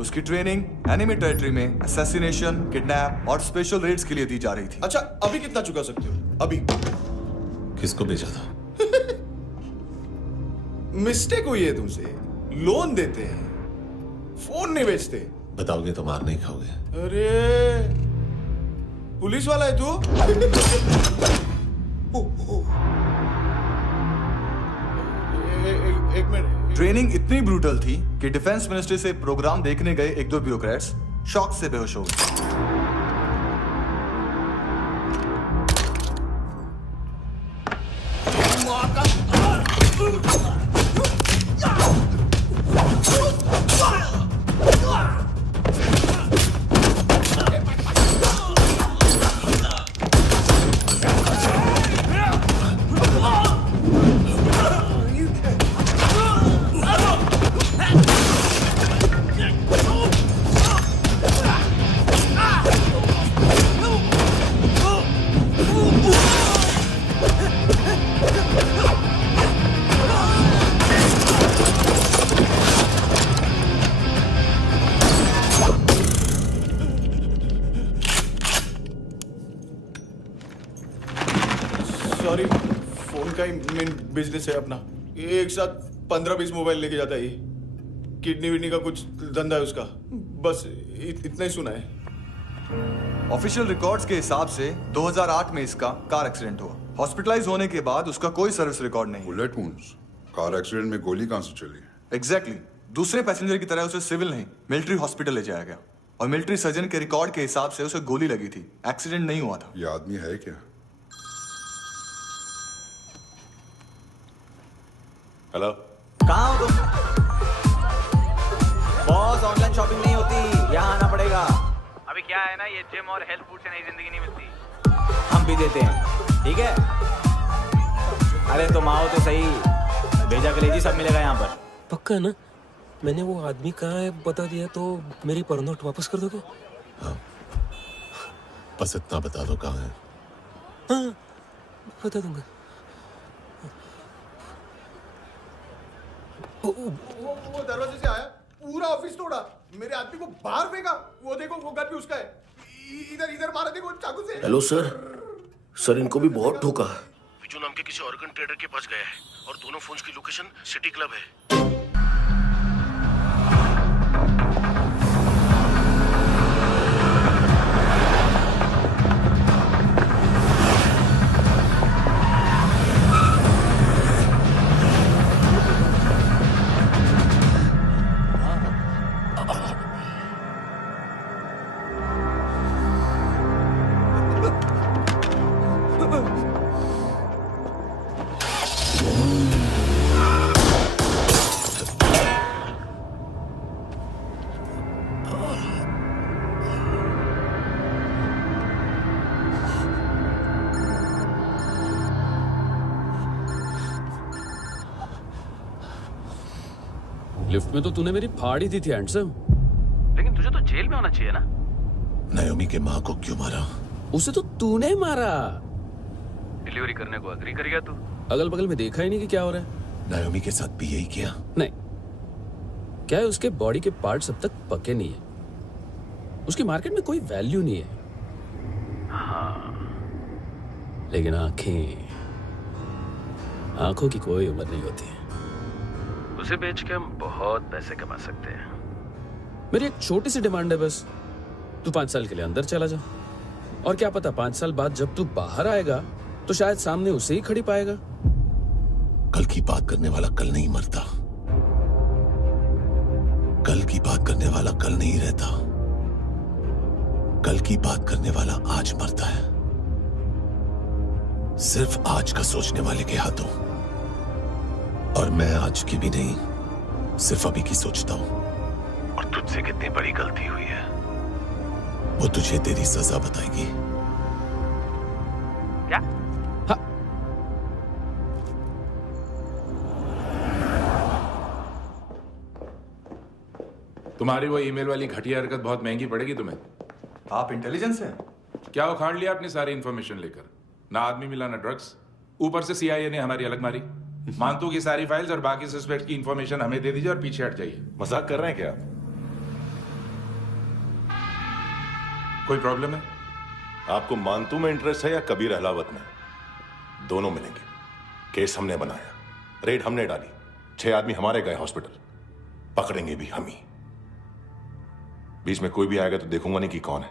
उसकी ट्रेनिंग एनिमी टेरिटरी में असैसिनेशन, किडनैप और स्पेशल रेड्स के लिए दी जा रही थी। अच्छा, अभी कितना चुका सकते हो? अभी किसको भेजा था? मिस्टेक हुई है तुमसे। लोन देते हैं, फोन नहीं बेचते। बताओगे तो मार नहीं खाओगे। अरे पुलिस वाला है तू? एक मिनट। ट्रेनिंग इतनी ब्रूटल थी कि डिफेंस मिनिस्ट्री से प्रोग्राम देखने गए एक दो ब्यूरोक्रेट्स शॉक से बेहोश हो गए। सॉरी, फोन का ही मेन बिजनेस है अपना। एक साथ 15-20 मोबाइल लेके जाता है ये। किडनी विडनी का कुछ धंधा है उसका। बस इतना ही सुना है। ऑफिशियल रिकॉर्ड्स के हिसाब से 2008 में इसका कार एक्सीडेंट हुआ। हॉस्पिटलाइज होने के बाद उसका कोई सर्विस रिकॉर्ड नहीं। Bullet wounds. कार एक्सीडेंट में गोली कहां से चली? एग्जैक्टली। दूसरे पैसेंजर की तरह उसे सिविल नहीं, मिलिट्री हॉस्पिटल ले जाया गया और मिलिट्री सर्जन के रिकॉर्ड के हिसाब से उसे गोली लगी थी। एक्सीडेंट नहीं हुआ था। ये आदमी है क्या? हेलो, कहाँ हो तुम? बॉस, ऑनलाइन शॉपिंग नहीं होती, यहाँ आना पड़ेगा। अभी क्या है ना, ये जिम और हेल्थ फूड से नई जिंदगी नहीं मिलती। हम भी देते हैं, ठीक है? अरे तुम आओ तो सही, भेजा कलेजी सब मिलेगा यहाँ पर। पक्का ना? मैंने वो आदमी कहाँ है बता दिया तो मेरी पर नोट वापस कर दोगे? हाँ, बस इतना बता दो कहाँ है। हाँ, बता दूंगा। वो दरवाजे से आया, पूरा ऑफिस तोड़ा, मेरे आदमी को बाहर फेंका। वो देखो, वो गन भी उसका है। इधर मारा, देखो चाकू से। हेलो सर, सर इनको भी बहुत ठोका। विजू नाम के किसी ऑर्गन ट्रेडर के पास गया है और दोनों फोन्स की लोकेशन सिटी क्लब है। लिफ्ट में तो तूने मेरी फाड़ ही दी थी हैंडसम। लेकिन तुझे तो जेल में होना चाहिए ना। नायोमी के माँ को क्यों मारा? उसे तो तूने मारा। डिलीवरी करने को अग्री कर गया तू। अगल बगल में देखा ही नहीं कि क्या हो रहा है। नायोमी के साथ भी यही किया? नहीं, क्या है उसके बॉडी के पार्ट्स अब तक पके नहीं है। उसकी मार्केट में कोई वैल्यू नहीं है। हाँ, लेकिन आंखों की कोई उम्र नहीं होती है। उसे बेच के हम बहुत पैसे कमा सकते हैं। मेरी एक छोटी सी डिमांड है बस, तू 5 साल के लिए अंदर चला जा और क्या पता 5 साल बाद जब तू बाहर आएगा तो शायद सामने उसे ही खड़ी पाएगा। कल की बात करने वाला कल नहीं मरता। कल की बात करने वाला कल नहीं रहता। कल की बात करने वाला आज मरता है। सिर्फ आज का सोचने वाले के हाथों। और मैं आज की भी नहीं, सिर्फ अभी की सोचता हूं। और तुझसे कितनी बड़ी गलती हुई है वो तुझे तेरी सजा बताएगी। क्या? हाँ। तुम्हारी वो ईमेल वाली घटिया हरकत बहुत महंगी पड़ेगी तुम्हें। आप इंटेलिजेंस हैं? क्या उखाड़ लिया अपनी सारी इंफॉर्मेशन लेकर? ना आदमी मिला ना ड्रग्स, ऊपर से सीआईए ने हमारी अलग मारी। मानतू की सारी फाइल्स और बाकी सस्पेक्ट की इंफॉर्मेशन हमें दे दीजिए और पीछे हट जाइए। मजाक कर रहे हैं क्या? कोई प्रॉब्लम है? आपको मानतू में इंटरेस्ट है या कबीर अहलावत में? दोनों मिलेंगे। केस हमने बनाया, रेड हमने डाली, 6 आदमी हमारे गए हॉस्पिटल, पकड़ेंगे भी हम ही। बीच में कोई भी आएगा तो देखूंगा नहीं कि कौन है।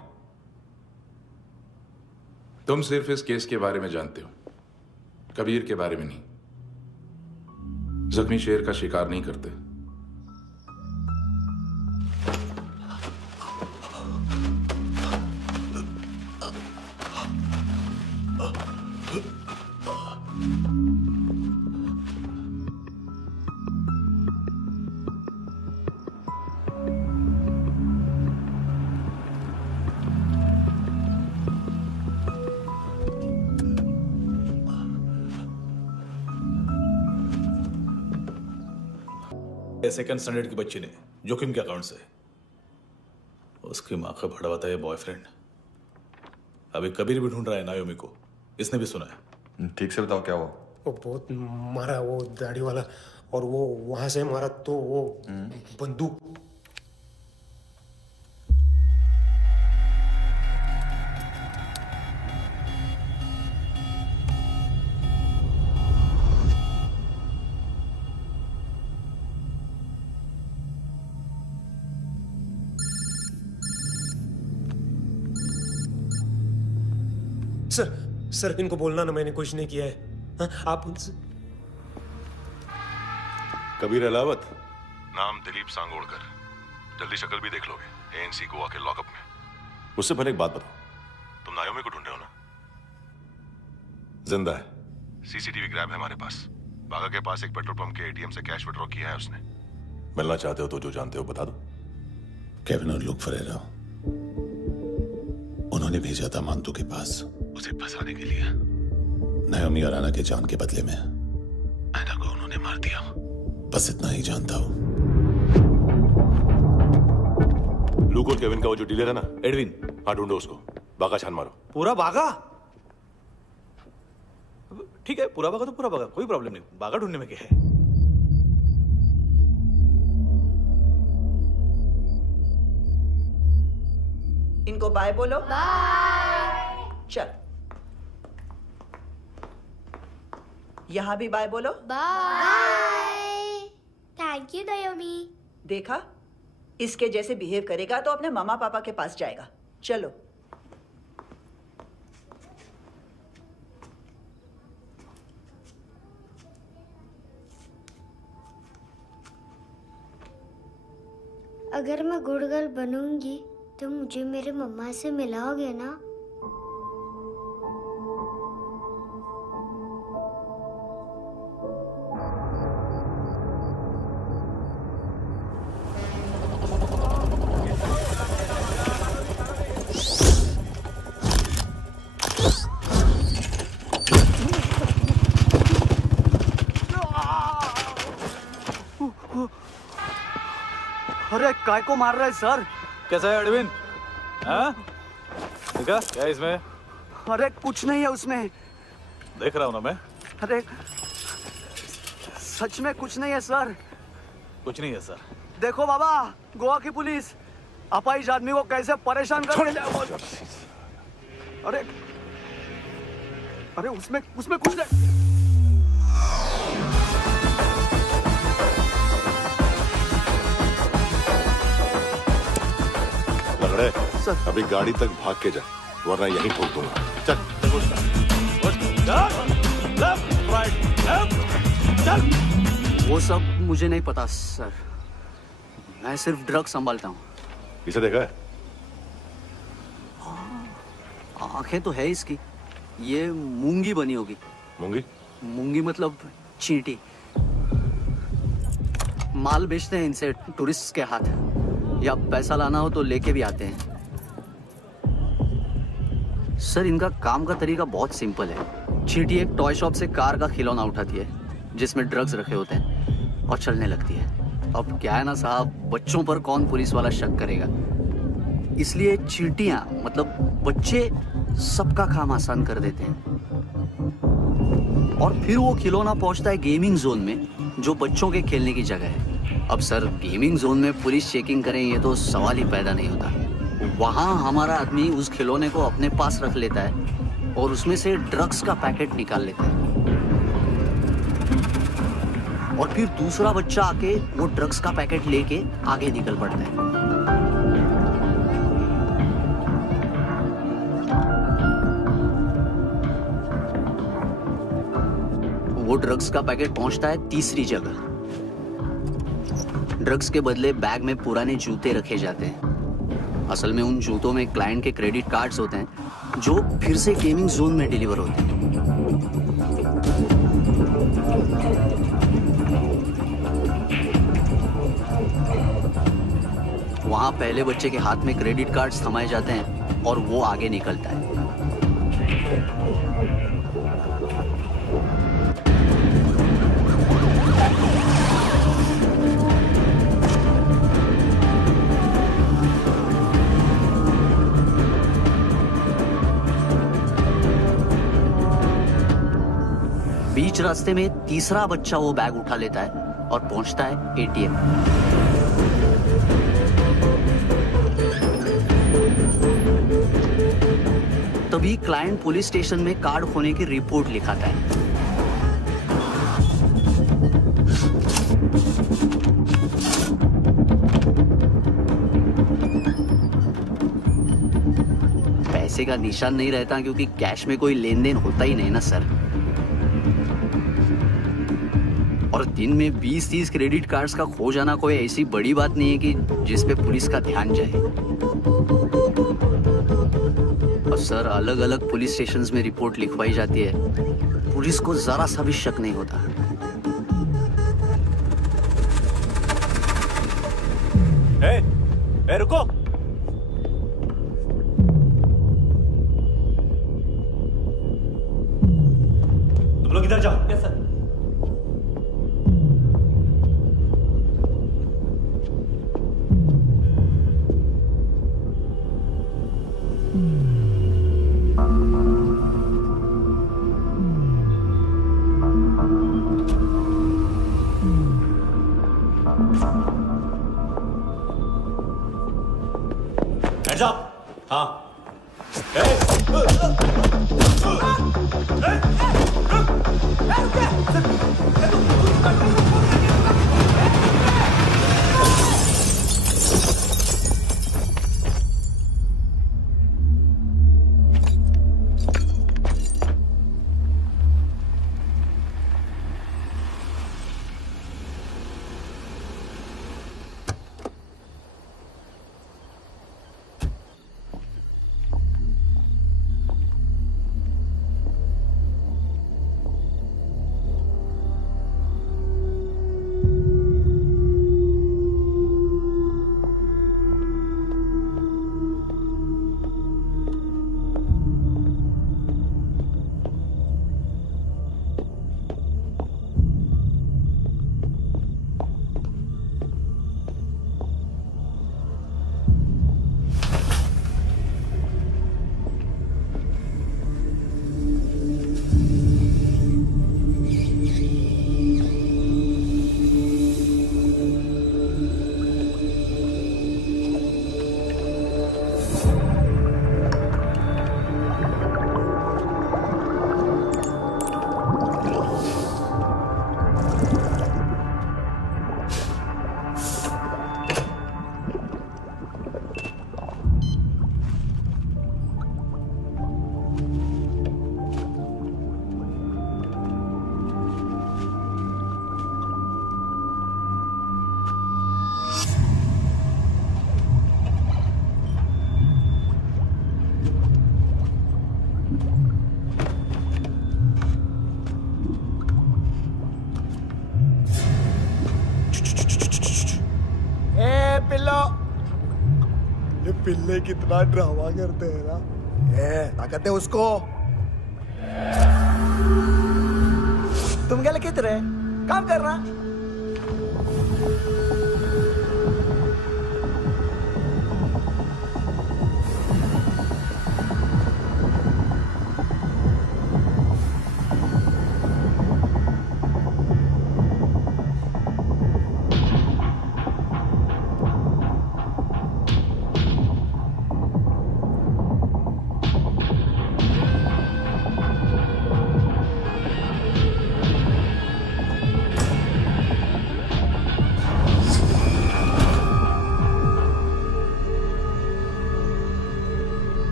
तुम सिर्फ इस केस के बारे में जानते हो, कबीर के बारे में नहीं। जख्मी शेर का शिकार नहीं करते। सेकंड स्टैंडर्ड की बच्ची ने जोखिम के अकाउंट से उसकी माँ का भड़ा बताया बॉयफ्रेंड। अभी कबीर भी ढूंढ रहा है नायोमी को, इसने भी सुना है। ठीक से बताओ क्या हुआ? वो बहुत मारा, वो दाढ़ी वाला, और वो वहां से मारा तो वो बंदूक। सर इनको बोलना ना मैंने कुछ नहीं किया है। हाँ, आप उनसे। कबीर अहलावत, नाम दिलीप सांगोड़कर। जल्दी शक्ल भी देख लोगे, एएनसी गोवा के लॉकअप में। उससे पहले एक बात बताओ, तुम नायोमी को ढूंढ रहे हो ना? जिंदा है, सीसीटीवी ग्रैब है हमारे पास। बागा के पास एक पेट्रोल पंप के एटीएम से कैश विड्रॉ किया है उसने। मिलना चाहते हो तो जो जानते हो बता दो। केविन और लुक फरेरा, उन्होंने भेजा था मानतू के पास उसे फंसाने के लिए। नायोमी और आना के जान के बदले में आना को उन्होंने मार दिया। बस इतना ही जानता हूं। लुक और केविन का वो जो डीलर है ना, एडविन, हाँ ढूंढो उसको। बागा छान मारो। पूरा बागा? ठीक है, पूरा बागा तो पूरा बागा, कोई प्रॉब्लम नहीं। बागा ढूंढने में क्या है? इनको बाय बोलो। बाय। चल, यहां भी बाय बोलो। बाय। Thank you नायोमी। देखा, इसके जैसे बिहेव करेगा तो अपने मामा पापा के पास जाएगा। चलो। अगर मैं गुड गर्ल बनूंगी तो मुझे मेरे मम्मा से मिलाओगे ना? अरे काय को मार रहा है सर? कैसा है एडविन? हाँ? देखा क्या है इसमें? अरे कुछ नहीं है उसमें। देख रहा हूं ना मैं। अरे सच में कुछ नहीं है सर। कुछ नहीं है सर। देखो बाबा, गोवा की पुलिस अपाहिज आदमी को कैसे परेशान कर रही है। अरे अरे उसमें कुछ नहीं। सर, अभी गाड़ी तक भाग के जा, वरना यहीं ठोक दूंगा। चल। वो सब मुझे नहीं पता सर, मैं सिर्फ ड्रग संभालता हूँ। इसे देखा है? आंखें तो है इसकी, ये मूंगी बनी होगी। मूंगी? मूंगी मतलब चींटी। माल बेचते हैं इनसे टूरिस्ट के हाथ, या पैसा लाना हो तो लेके भी आते हैं। सर इनका काम का तरीका बहुत सिंपल है। चींटी एक टॉय शॉप से कार का खिलौना उठाती है जिसमें ड्रग्स रखे होते हैं और चलने लगती है। अब क्या है ना साहब, बच्चों पर कौन पुलिस वाला शक करेगा, इसलिए चींटियां मतलब बच्चे सबका काम आसान कर देते हैं। और फिर वो खिलौना पहुंचता है गेमिंग जोन में, जो बच्चों के खेलने की जगह है। अब सर, गेमिंग जोन में पुलिस चेकिंग करें ये तो सवाल ही पैदा नहीं होता। वहां हमारा आदमी उस खिलौने को अपने पास रख लेता है और उसमें से ड्रग्स का पैकेट निकाल लेता है, और फिर दूसरा बच्चा आके वो ड्रग्स का पैकेट लेके आगे निकल पड़ता है। वो ड्रग्स का पैकेट पहुंचता है तीसरी जगह। ड्रग्स के बदले बैग में पुराने जूते रखे जाते हैं। असल में उन जूतों में क्लाइंट के क्रेडिट कार्ड्स होते हैं जो फिर से गेमिंग जोन में डिलीवर होते हैं। वहां पहले बच्चे के हाथ में क्रेडिट कार्ड्स थमाए जाते हैं और वो आगे निकलता है। बीच रास्ते में तीसरा बच्चा वो बैग उठा लेता है और पहुंचता है एटीएम। तभी क्लाइंट पुलिस स्टेशन में कार्ड खोने की रिपोर्ट लिखाता है। पैसे का निशान नहीं रहता क्योंकि कैश में कोई लेन देन होता ही नहीं ना सर। और दिन में 20-30 क्रेडिट कार्ड्स का खो जाना कोई ऐसी बड़ी बात नहीं है कि जिस पे पुलिस का ध्यान जाए। और सर, अलग अलग पुलिस स्टेशंस में रिपोर्ट लिखवाई जाती है, पुलिस को जरा सा भी शक नहीं होता। ए, रुको। तुम लोग इधर जाओ। Yes sir. Hands up! हाँ। पिल्ले कितना ड्रामा करते हैं ना। ताकत है उसको। तुम क्या लिखित रहे? काम कर रहा।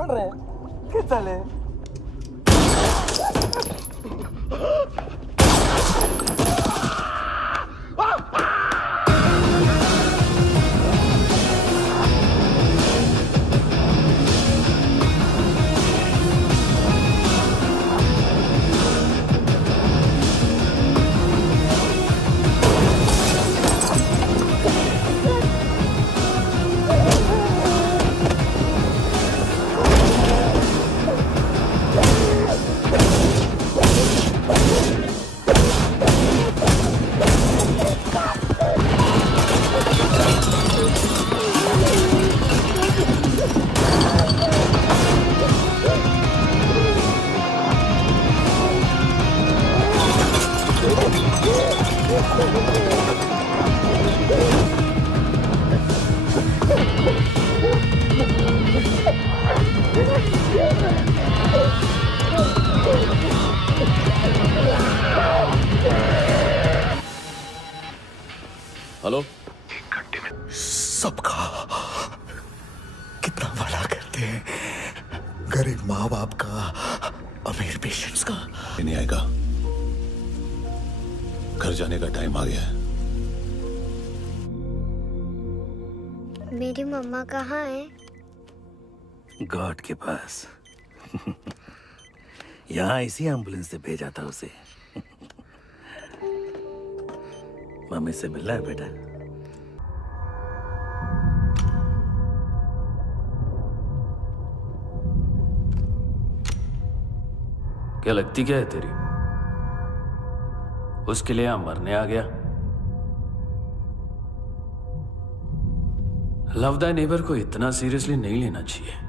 ढूंढ रहे हैं किस साले हेलो। एक घंटे में सबका कितना भला करते हैं, गरीब माँ बाप का, अमीर पेशेंट्स का। ये नहीं आएगा, घर जाने का टाइम आ गया है। मेरी मम्मा कहाँ है? गॉड के पास। यहाँ इसी एम्बुलेंस से भेजा था उसे। मम्मी से मिलना है बेटा। क्या लगती क्या है तेरी? उसके लिए यहां मरने आ गया? लव द नेबर को इतना सीरियसली नहीं लेना चाहिए।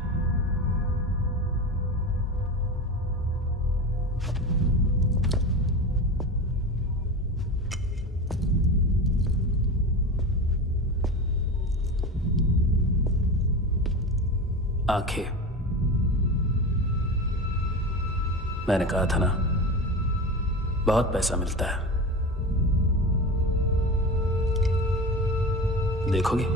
आंखें, मैंने कहा था ना, बहुत पैसा मिलता है। देखोगी?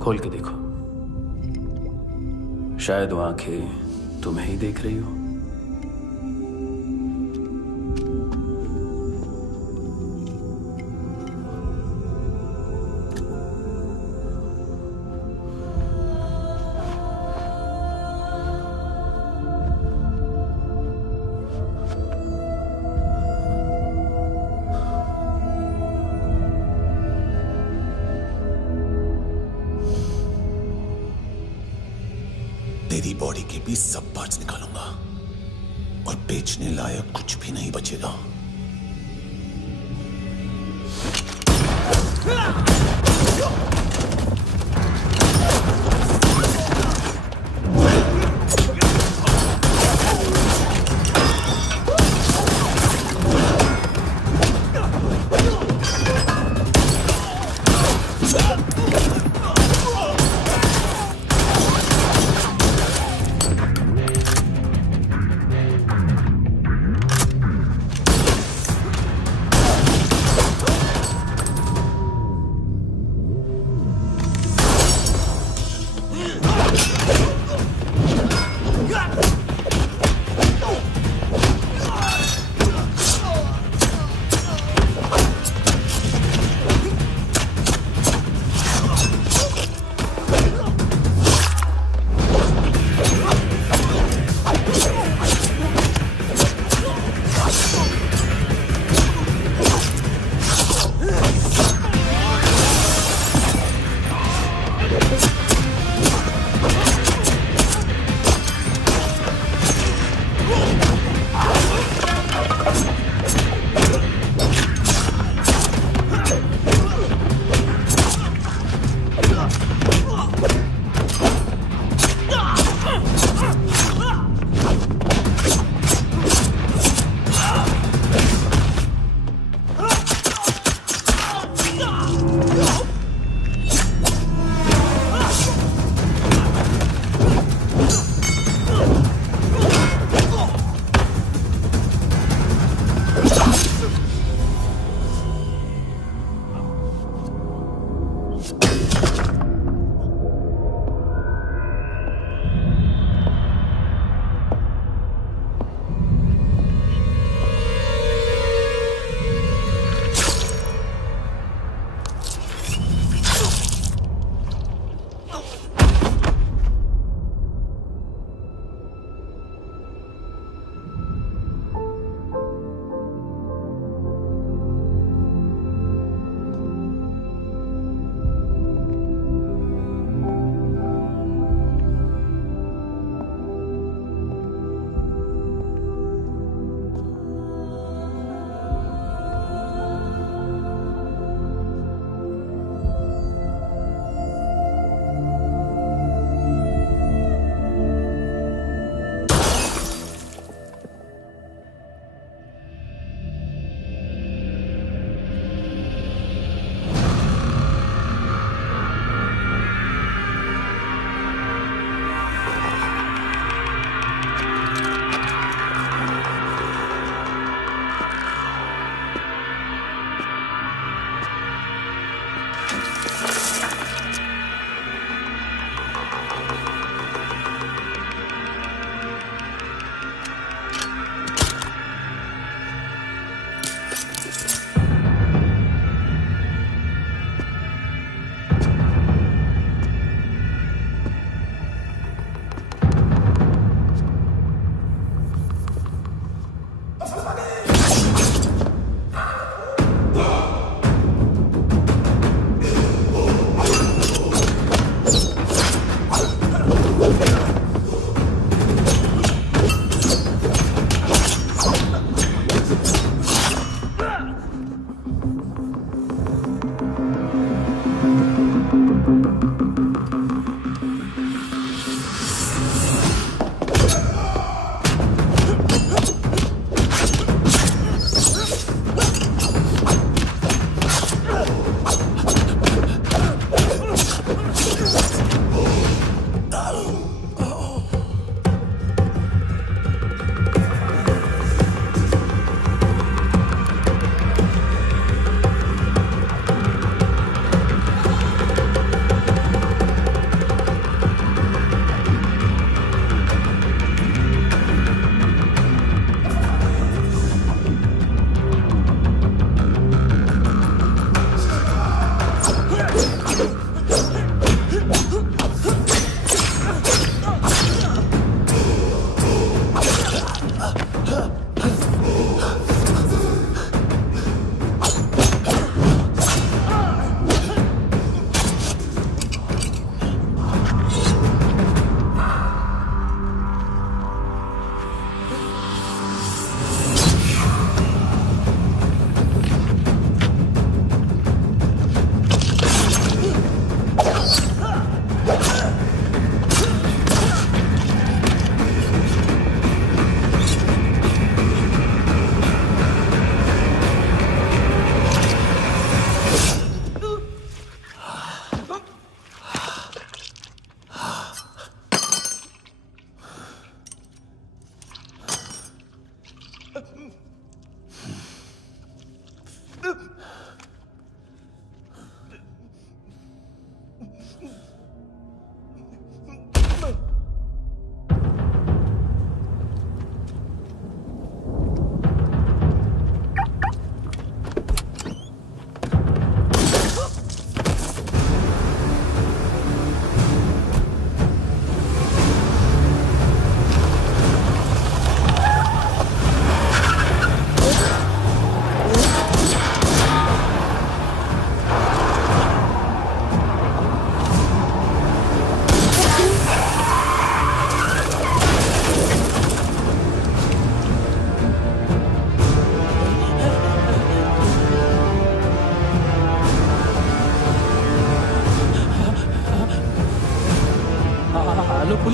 खोल के देखो, शायद वो आंखें तुम्हें ही देख रही हो। तेरी बॉडी के भी सब पार्ट्स निकालूंगा और बेचने लायक कुछ भी नहीं बचेगा।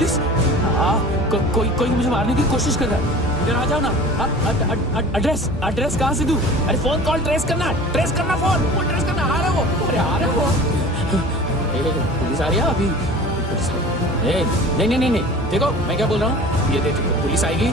पुलिस कोई मुझे मारने की कोशिश कर रहा है। इधर आ जाओ ना। एड्रेस कहाँ से दूं? अरे फोन कॉल ट्रेस करना फोन ट्रेस करना। आ रहे हो? अरे आ रहे हो? पुलिस आ रही है अभी। नहीं देखो मैं क्या बोल रहा हूँ, ये देखो पुलिस आएगी।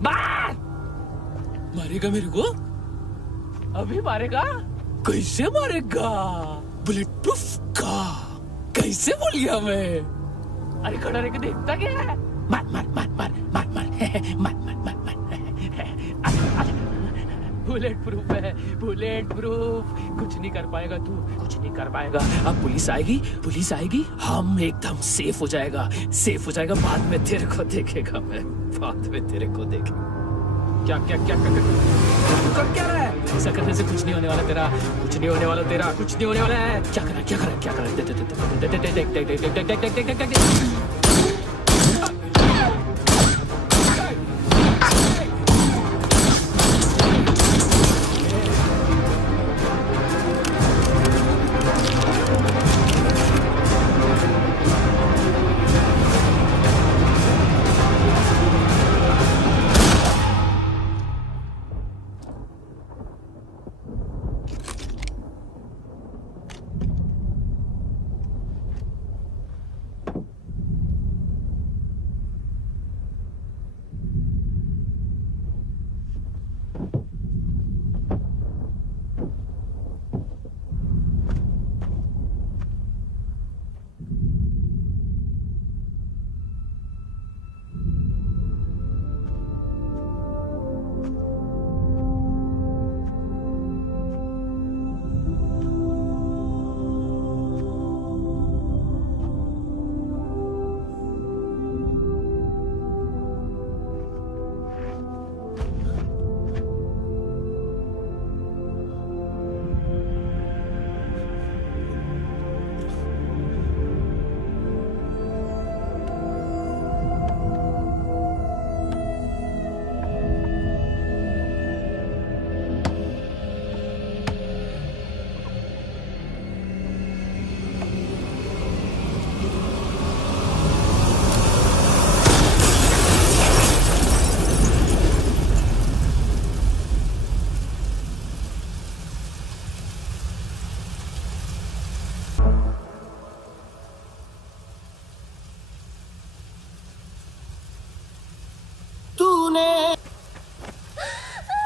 मार मारेगा मेरे को? अभी मारेगा? कैसे मारेगा? बुलेट प्रूफ का कैसे बोल गया मैं? अरे खड़ा रह के देखता क्या है? मार मार मार मार मार मार मार मार मार बुलेट प्रूफ है, बुलेट प्रूफ। कुछ नहीं कर पाएगा तू, कुछ नहीं कर पाएगा। अब पुलिस आएगी, हम एकदम सेफ हो जाएगा। बाद में तेरे को देखेगा मैं, बाद में तेरे को देखेगा। क्या क्या क्या कर क्या रहा है? ऐसा करने से कुछ नहीं होने वाला तेरा, कुछ नहीं होने वाला तेरा, कुछ नहीं होने वाला है। क्या कर रहा है?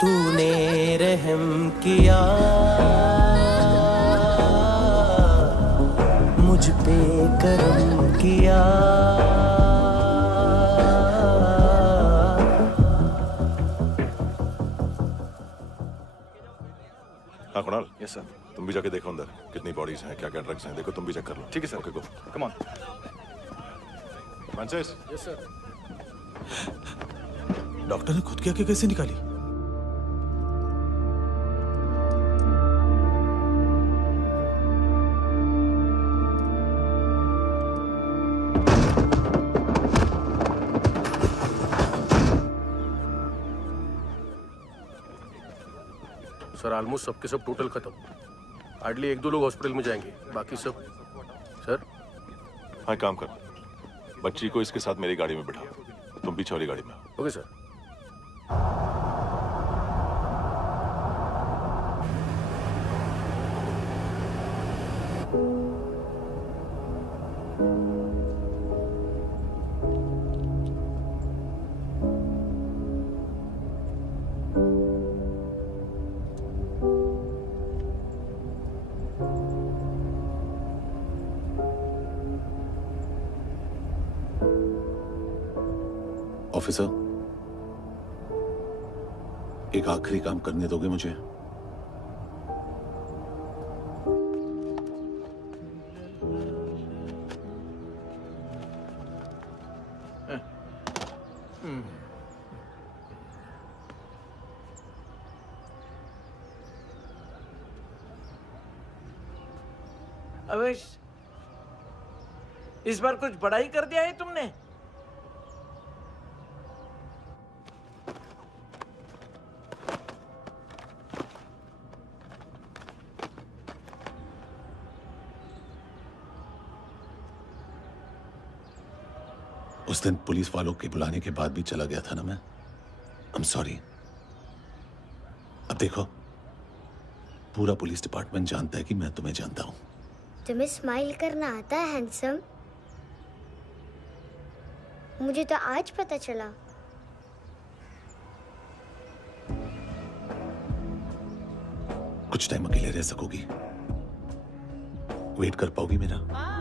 तूने रहम किया मुझ पे, करम किया। हाँ कुणाल। Yes sir. तुम भी जाके देखो अंदर कितनी बॉडीज हैं, क्या क्या ड्रग्स हैं, देखो तुम भी चेक कर लो। ठीक है sir. Okay go. Come on Francis. Yes sir. Doctor ने खुद की आंखें कैसे निकाली? सर ऑलमोस्ट सबके सब टोटल खत्म। हार्डली 1-2 लोग हॉस्पिटल में जाएंगे, बाकी सब। सर हाँ काम कर, बच्ची को इसके साथ मेरी गाड़ी में बिठा, तुम पीछे वाली गाड़ी में। Okay sir. ऑफिसर, एक आखिरी काम करने दोगे मुझे? अवेश, इस बार कुछ बड़ा ही कर दिया है तुमने। उस दिन पुलिस वालों के बुलाने के बाद भी चला गया था ना मैं। I am sorry. अब देखो, पूरा पुलिस डिपार्टमेंट जानता है कि मैं तुम्हें जानता हूं। तुम्हें स्माइल करना आता है हैंडसम? मुझे तो आज पता चला। कुछ टाइम अकेले रह सकोगी? वेट कर पाओगी मेरा?